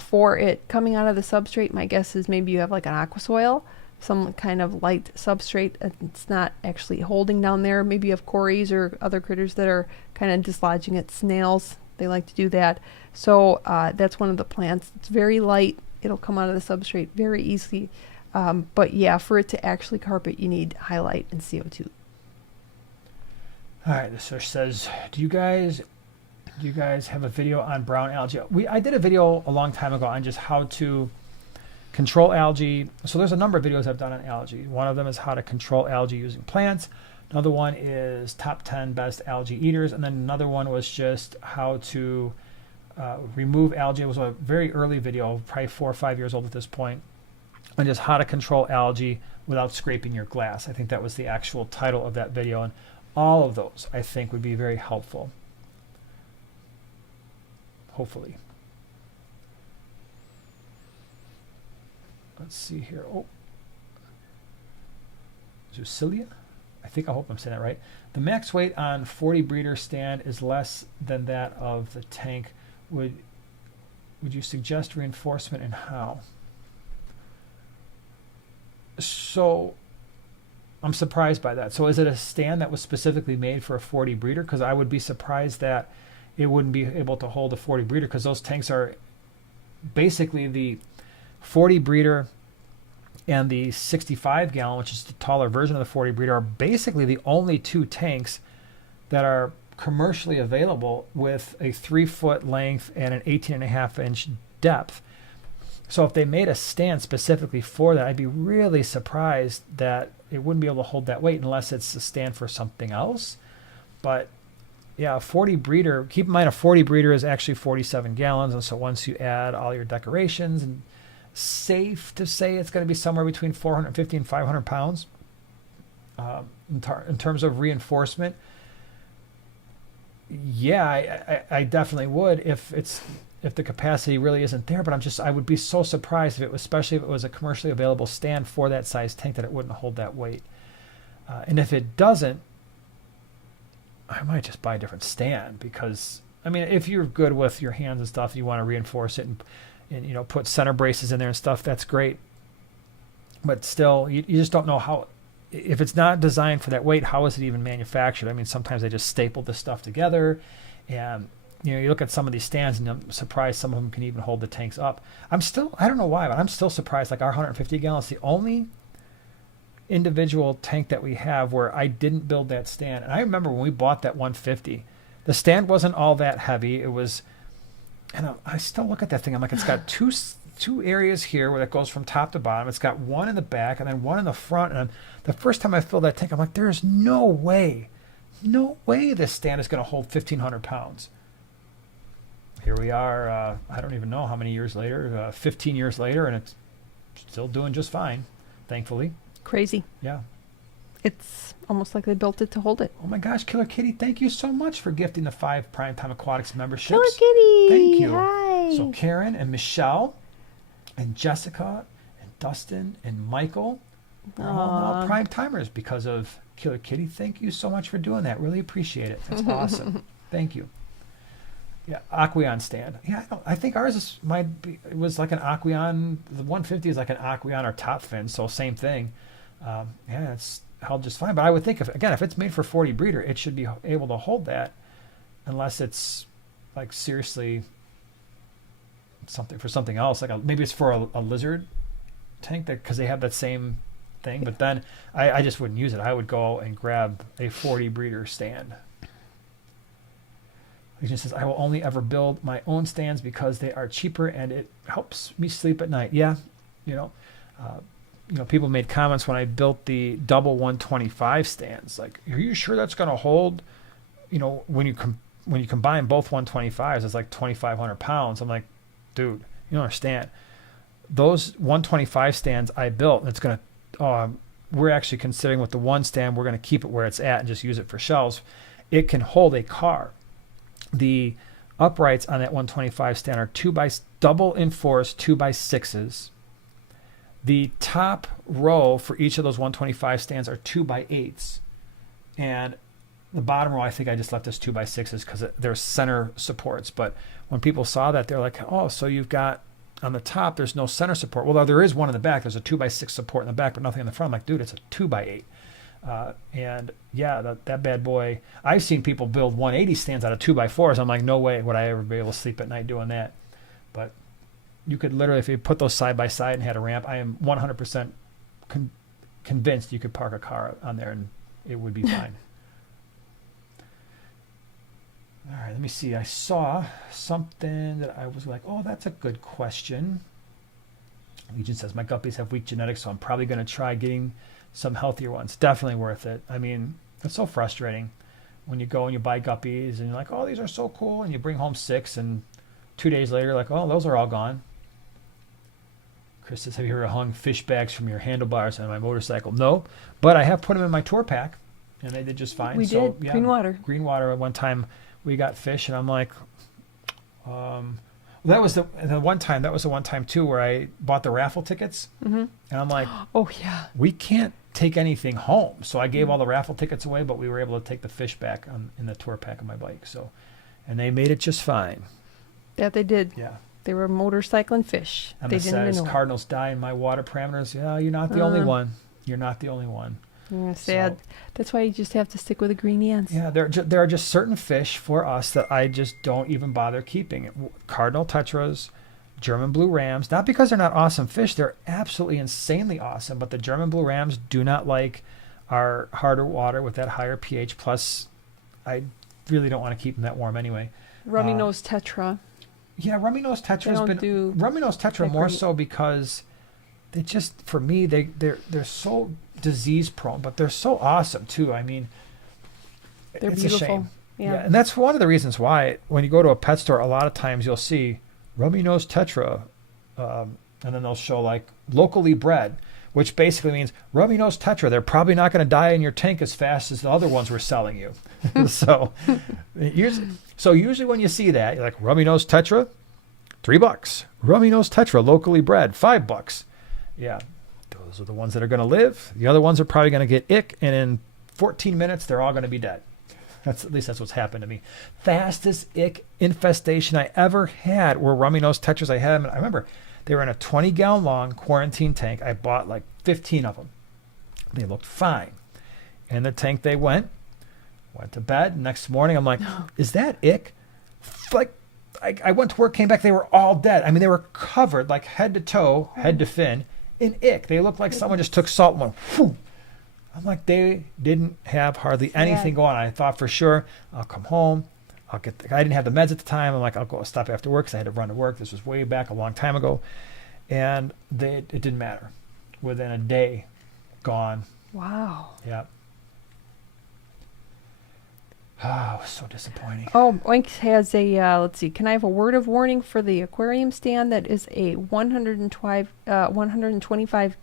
For it coming out of the substrate, my guess is maybe you have like an aqua soil, some kind of light substrate. It's not actually holding down there. Maybe you have cories or other critters that are kind of dislodging it. Snails, they like to do that. So that's one of the plants. It's very light. It'll come out of the substrate very easily. But yeah, for it to actually carpet, you need highlight and CO2. All right, this fish says, do you guys have a video on brown algae? I did a video a long time ago on just how to control algae. So there's a number of videos I've done on algae. One of them is how to control algae using plants. Another one is top 10 best algae eaters. And then another one was just how to remove algae. It was a very early video, probably 4 or 5 years old at this point, on just how to control algae without scraping your glass. I think that was the actual title of that video. And all of those, I think, would be very helpful. Hopefully. Let's see here. Oh, Zucilia? I hope I'm saying that right. The max weight on 40 breeder stand is less than that of the tank. Would you suggest reinforcement and how? So I'm surprised by that. So is it a stand that was specifically made for a 40 breeder? Because I would be surprised that it wouldn't be able to hold a 40 breeder, because those tanks are basically the 40 breeder and the 65 gallon, which is the taller version of the 40 breeder, are basically the only two tanks that are commercially available with a 3-foot length and an 18.5-inch depth. So if they made a stand specifically for that, I'd be really surprised that it wouldn't be able to hold that weight unless it's a stand for something else. But yeah, a 40 breeder, keep in mind a 40 breeder is actually 47 gallons. And so once you add all your decorations, and safe to say it's going to be somewhere between 450 and 500 pounds in terms of reinforcement. Yeah, I definitely would if the capacity really isn't there, but I would be so surprised especially if it was a commercially available stand for that size tank, that it wouldn't hold that weight. And if it doesn't, I might just buy a different stand, because I mean, if you're good with your hands and stuff, you want to reinforce it and put center braces in there and stuff, that's great. but still, you just don't know how. If it's not designed for that weight, how is it even manufactured? I mean, sometimes they just staple this stuff together, and you look at some of these stands, and I'm surprised some of them can even hold the tanks up. I don't know why, but I'm still surprised. Like our 150 gallons, the only individual tank that we have where I didn't build that stand. And I remember when we bought that 150, the stand wasn't all that heavy. It was, and I still look at that thing. I'm like, it's got two areas here where it goes from top to bottom. It's got one in the back and then one in the front. And the first time I filled that tank, I'm like, there's no way this stand is going to hold 1,500 pounds. Here we are, I don't even know how many years later, 15 years later, and it's still doing just fine, thankfully. Crazy. Yeah. It's almost like they built it to hold it. Oh my gosh, Killer Kitty, thank you so much for gifting the 5 Primetime Aquatics memberships. Killer Kitty! Thank you. Hi. So Karen and Michelle and Jessica and Dustin and Michael are all now prime timers because of Killer Kitty. Thank you so much for doing that. Really appreciate it. That's awesome. Thank you. Yeah, Aqueon stand. Yeah, I think ours it was like an Aqueon. The 150 is like an Aqueon or top fin, so same thing. Yeah, it's held just fine. But I would think if it's made for 40 breeder, it should be able to hold that, unless it's like seriously something else. Like maybe it's for a lizard tank because they have that same thing. But then I just wouldn't use it. I would go and grab a 40 breeder stand. He just says, I will only ever build my own stands because they are cheaper and it helps me sleep at night. Yeah, people made comments when I built the double 125 stands. Like, are you sure that's going to hold? When you combine both 125s, it's like 2,500 pounds. I'm like, dude, you don't understand. Those 125 stands I built, and it's going to, we're actually considering with the one stand, we're going to keep it where it's at and just use it for shelves. It can hold a car. The uprights on that 125 stand are double enforced 2x6s. The top row for each of those 125 stands are 2x8s. And the bottom row, I think I just left as 2x6s because they're center supports. But when people saw that, they're like, oh, so you've got on the top, there's no center support. Well, there is one in the back. There's a 2x6 support in the back, but nothing in the front. I'm like, dude, it's a 2x8. And yeah, that bad boy, I've seen people build 180 stands out of 2x4s. I'm like, no way would I ever be able to sleep at night doing that. But you could literally, if you put those side by side and had a ramp, I am 100% convinced you could park a car on there and it would be fine. All right, let me see. I saw something that I was like, oh, that's a good question. Legion says, my guppies have weak genetics, so I'm probably going to try getting some healthier ones. Definitely worth it. I mean, it's so frustrating when you go and you buy guppies and you're like, oh, these are so cool, and you bring home 6 and 2 days later, like, oh, those are all gone. Chris says, have you ever hung fish bags from your handlebars on my motorcycle? No, but I have put them in my tour pack, and they did just fine. We did. Yeah, green water. Green water. At one time, we got fish, and I'm like, that was the one time. That was the one time too where I bought the raffle tickets, and I'm like, oh yeah, we can't take anything home. So I gave all the raffle tickets away, but we were able to take the fish back in the tour pack of my bike. So, and they made it just fine. Yeah, they did. Yeah. They were motorcycling fish. They didn't even know. Cardinals die in my water parameters. Yeah, you're not the only one. You're not the only one. Yeah, sad. So, that's why you just have to stick with the green ants. Yeah, there are just certain fish for us that I just don't even bother keeping. Cardinal tetras, German blue rams, not because they're not awesome fish. They're absolutely insanely awesome, but the German blue rams do not like our harder water with that higher pH. Plus, I really don't want to keep them that warm anyway. Rummy nose tetra. Yeah, rummy nose tetra has been rummy nose tetra more so because they just, for me, they're so disease prone, but they're so awesome too. I mean, they're it's beautiful. A shame. Yeah, and that's one of the reasons why when you go to a pet store, a lot of times you'll see rummy nose tetra, and then they'll show like locally bred, which basically means rummy nose tetra. They're probably not going to die in your tank as fast as the other ones we're selling you. So usually when you see that, you're like rummy nose tetra, $3. Rummy nose tetra, locally bred, $5. Yeah, those are the ones that are going to live. The other ones are probably going to get ick, and in 14 minutes they're all going to be dead. At least that's what's happened to me. Fastest ick infestation I ever had were rummy nose tetras. I had them. I remember They were in a 20-gallon long quarantine tank. I bought like 15 of them. They looked fine. In the tank they went to bed. Next morning, I'm like, is that ick? Like, I went to work, came back, they were all dead. I mean, they were covered like head to toe, head to fin in ick. They looked like someone just took salt and went, whew. I'm like, they didn't have hardly anything going on. I thought for sure, I'll come home. I didn't have the meds at the time. I'm like, I'll go stop after work because I had to run to work. This was way back a long time ago. And it didn't matter. Within a day, gone. Wow. Yeah. Oh, it was so disappointing. Oh, Oink has a, let's see, can I have a word of warning for the aquarium stand? That is a 125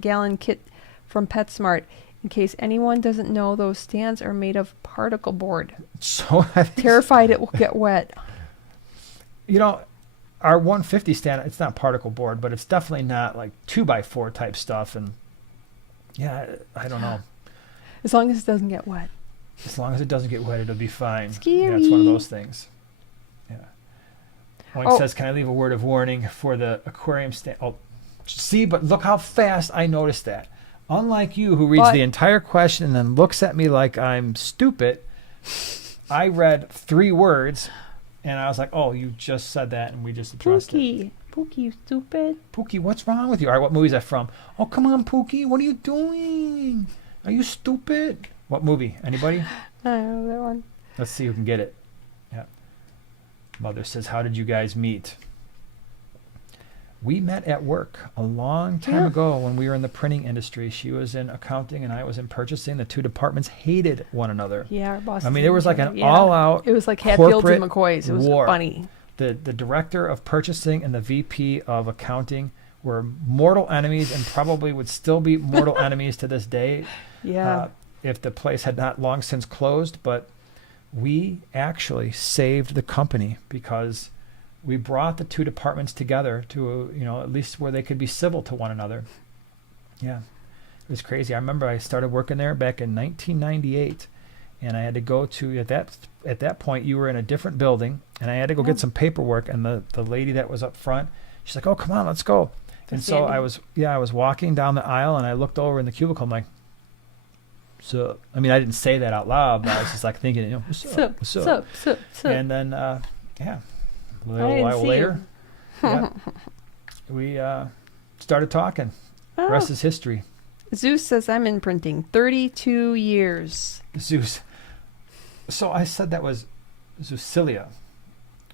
gallon kit from PetSmart. In case anyone doesn't know, those stands are made of particle board. So Terrified it will get wet. You know, our 150 stand, it's not particle board, but it's definitely not like 2x4 type stuff. And yeah, I don't know. As long as it doesn't get wet. As long as it doesn't get wet, it'll be fine. Scary. Yeah, it's one of those things. Yeah. Oink says, can I leave a word of warning for the aquarium stand? Oh, see, but look how fast I noticed that. Unlike you, who reads the entire question and then looks at me like I'm stupid, I read 3 words, and I was like, oh, you just said that, and we just addressed it. Pookie, you stupid. Pookie, what's wrong with you? All right, what movie is that from? Oh, come on, Pookie, what are you doing? Are you stupid? What movie? Anybody? I don't know that one. Let's see who can get it. Yeah. Mother says, how did you guys meet? We met at work a long time ago when we were in the printing industry. She was in accounting and I was in purchasing. The 2 departments hated one another. Yeah, our boss. I mean, it was like an all-out It was like Hatfields corporate and McCoys. It was war. funny. The director of purchasing and the VP of accounting were mortal enemies and probably would still be mortal enemies to this day. Yeah. If the place had not long since closed. But we actually saved the company because we brought the 2 departments together to, at least where they could be civil to one another. Yeah, it was crazy. I remember I started working there back in 1998, and I had to go to, at that point, you were in a different building, and I had to go get some paperwork, and the lady that was up front, she's like, oh, come on, let's go. And so I was walking down the aisle, and I looked over in the cubicle, I'm like, so, I mean, I didn't say that out loud, but I was just like thinking, what's up? And then, a little while later, we started talking. The rest is history. Zeus says, I'm in printing 32 years. Zeus. So I said that was Zeusilia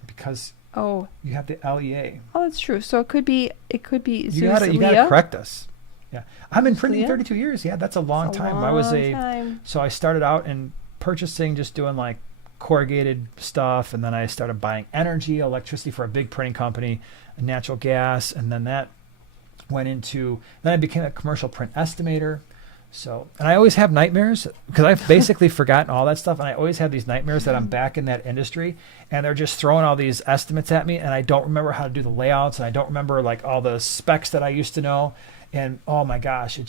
because you have the LEA. Oh, that's true. So it could be Zeus. You gotta correct us. Yeah. I'm in printing 32 years. Yeah, that's a long time. So I started out in purchasing, just doing like corrugated stuff, and then I started buying electricity for a big printing company, natural gas, and then that went into, then I became a commercial print estimator. So, and I always have nightmares because I've basically forgotten all that stuff, and I always have these nightmares that I'm back in that industry and they're just throwing all these estimates at me, and I don't remember how to do the layouts, and I don't remember like all the specs that I used to know, and oh my gosh, it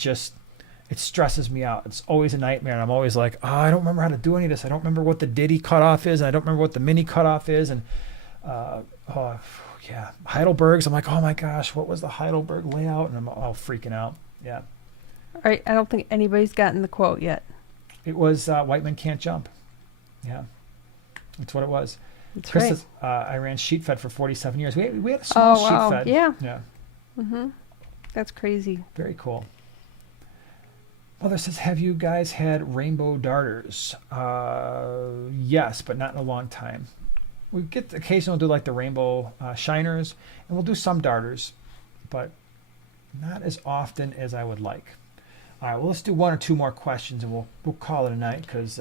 stresses me out. It's always a nightmare, and I'm always like, oh, I don't remember how to do any of this. I don't remember what the Diddy cutoff is, and I don't remember what the mini cutoff is, and Heidelbergs. I'm like, oh my gosh, what was the Heidelberg layout? And I'm all freaking out. Yeah. All right, I don't think anybody's gotten the quote yet. It was White Men Can't Jump. Yeah, that's what it was. That's Chris right. says, I ran sheet fed for 47 years. We had a small sheet fed. Yeah. Yeah. Mm-hmm. That's crazy. Very cool. Mother says, have you guys had rainbow darters? Yes, but not in a long time. We get occasionally do like the rainbow shiners, and we'll do some darters, but not as often as I would like. All right, well, let's do 1 or 2 more questions, and we'll call it a night because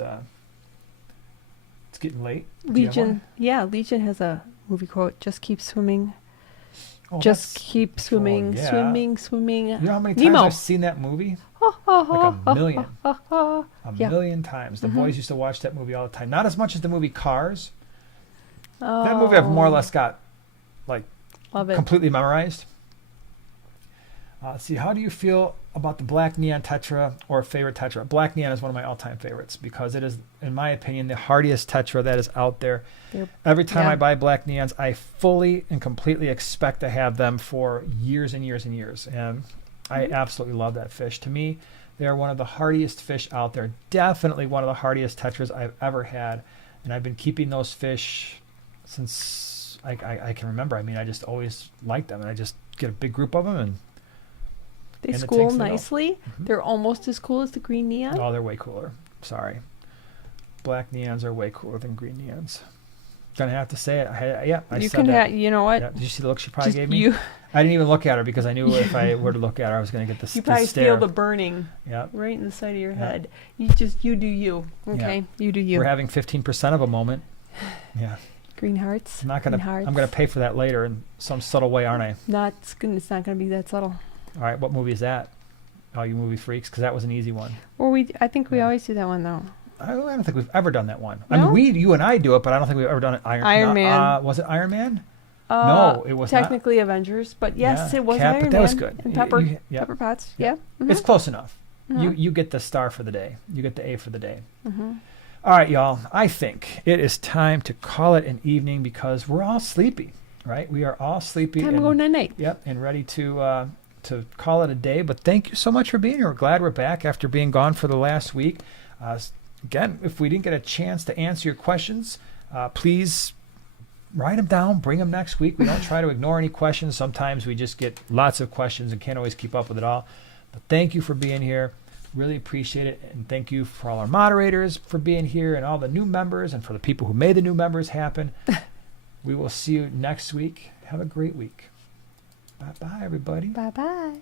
it's getting late. Legion has a movie quote: "Just keep swimming, Oh, just keep swimming, yeah. swimming." You know how many times Nemo. I've seen that movie? Like a million. Yeah. Million times. The Mm-hmm. boys used to watch that movie all the time. Not as much as the movie Cars. That movie I've more or less got like Love it. completely memorized. Let's see, how do you feel about the black neon tetra or favorite tetra? Black neon is one of my all-time favorites because it is, in my opinion, the hardiest tetra that is out there. Yep. Every time Yeah. I buy black neons, I fully and completely expect to have them for years and years and years. And I absolutely love that fish. To me, they are one of the hardiest fish out there. Definitely one of the hardiest tetras I've ever had. And I've been keeping those fish since I can remember. I mean, I just always liked them. And I just get a big group of them and They in the school tanks they go. nicely. Mhm. They're almost as cool as the green neon. Oh, they're way cooler. Sorry. Black neons are way cooler than green neons. Gonna have to say it. I You said can that. have, you know what? Yeah. Did you see the look she probably Just gave me? you, I didn't even look at her because I knew if I were to look at her, I was gonna get the you the probably stare. feel the burning Yeah. right in the side of your Yeah. head. You do you. Okay, you do you. We're having 15% of a moment. Yeah. Green hearts. I'm not gonna. Green hearts. I'm gonna pay for that later in some subtle way, aren't I? It's not gonna be that subtle. All right. What movie is that? Oh, you movie freaks, because that was an easy one. Well, I think we Yeah. always do that one though. I don't think we've ever done that one. I No? mean, you and I do it, but I don't think we've ever done it. Iron Man. Was it Iron Man? No, it was not. technically Avengers, but yes, Yeah, it was Cap, Iron but that Man. was good. And Pepper, Yeah. Pepper Potts. Yeah. Yeah. It's close enough. Mhm. You get the star for the day. You get the A for the day. Mhm. All right, y'all. I think it is time to call it an evening because we're all sleepy, right? We are all sleepy. Time to and, go night night. Yep, and ready to call it a day. But thank you so much for being here. We're glad we're back after being gone for the last week. Again, if we didn't get a chance to answer your questions, please write them down. Bring them next week. We don't try to ignore any questions. Sometimes we just get lots of questions and can't always keep up with it all. But thank you for being here. Really appreciate it. And thank you for all our moderators for being here and all the new members and for the people who made the new members happen. We will see you next week. Have a great week. Bye-bye, everybody. Bye bye.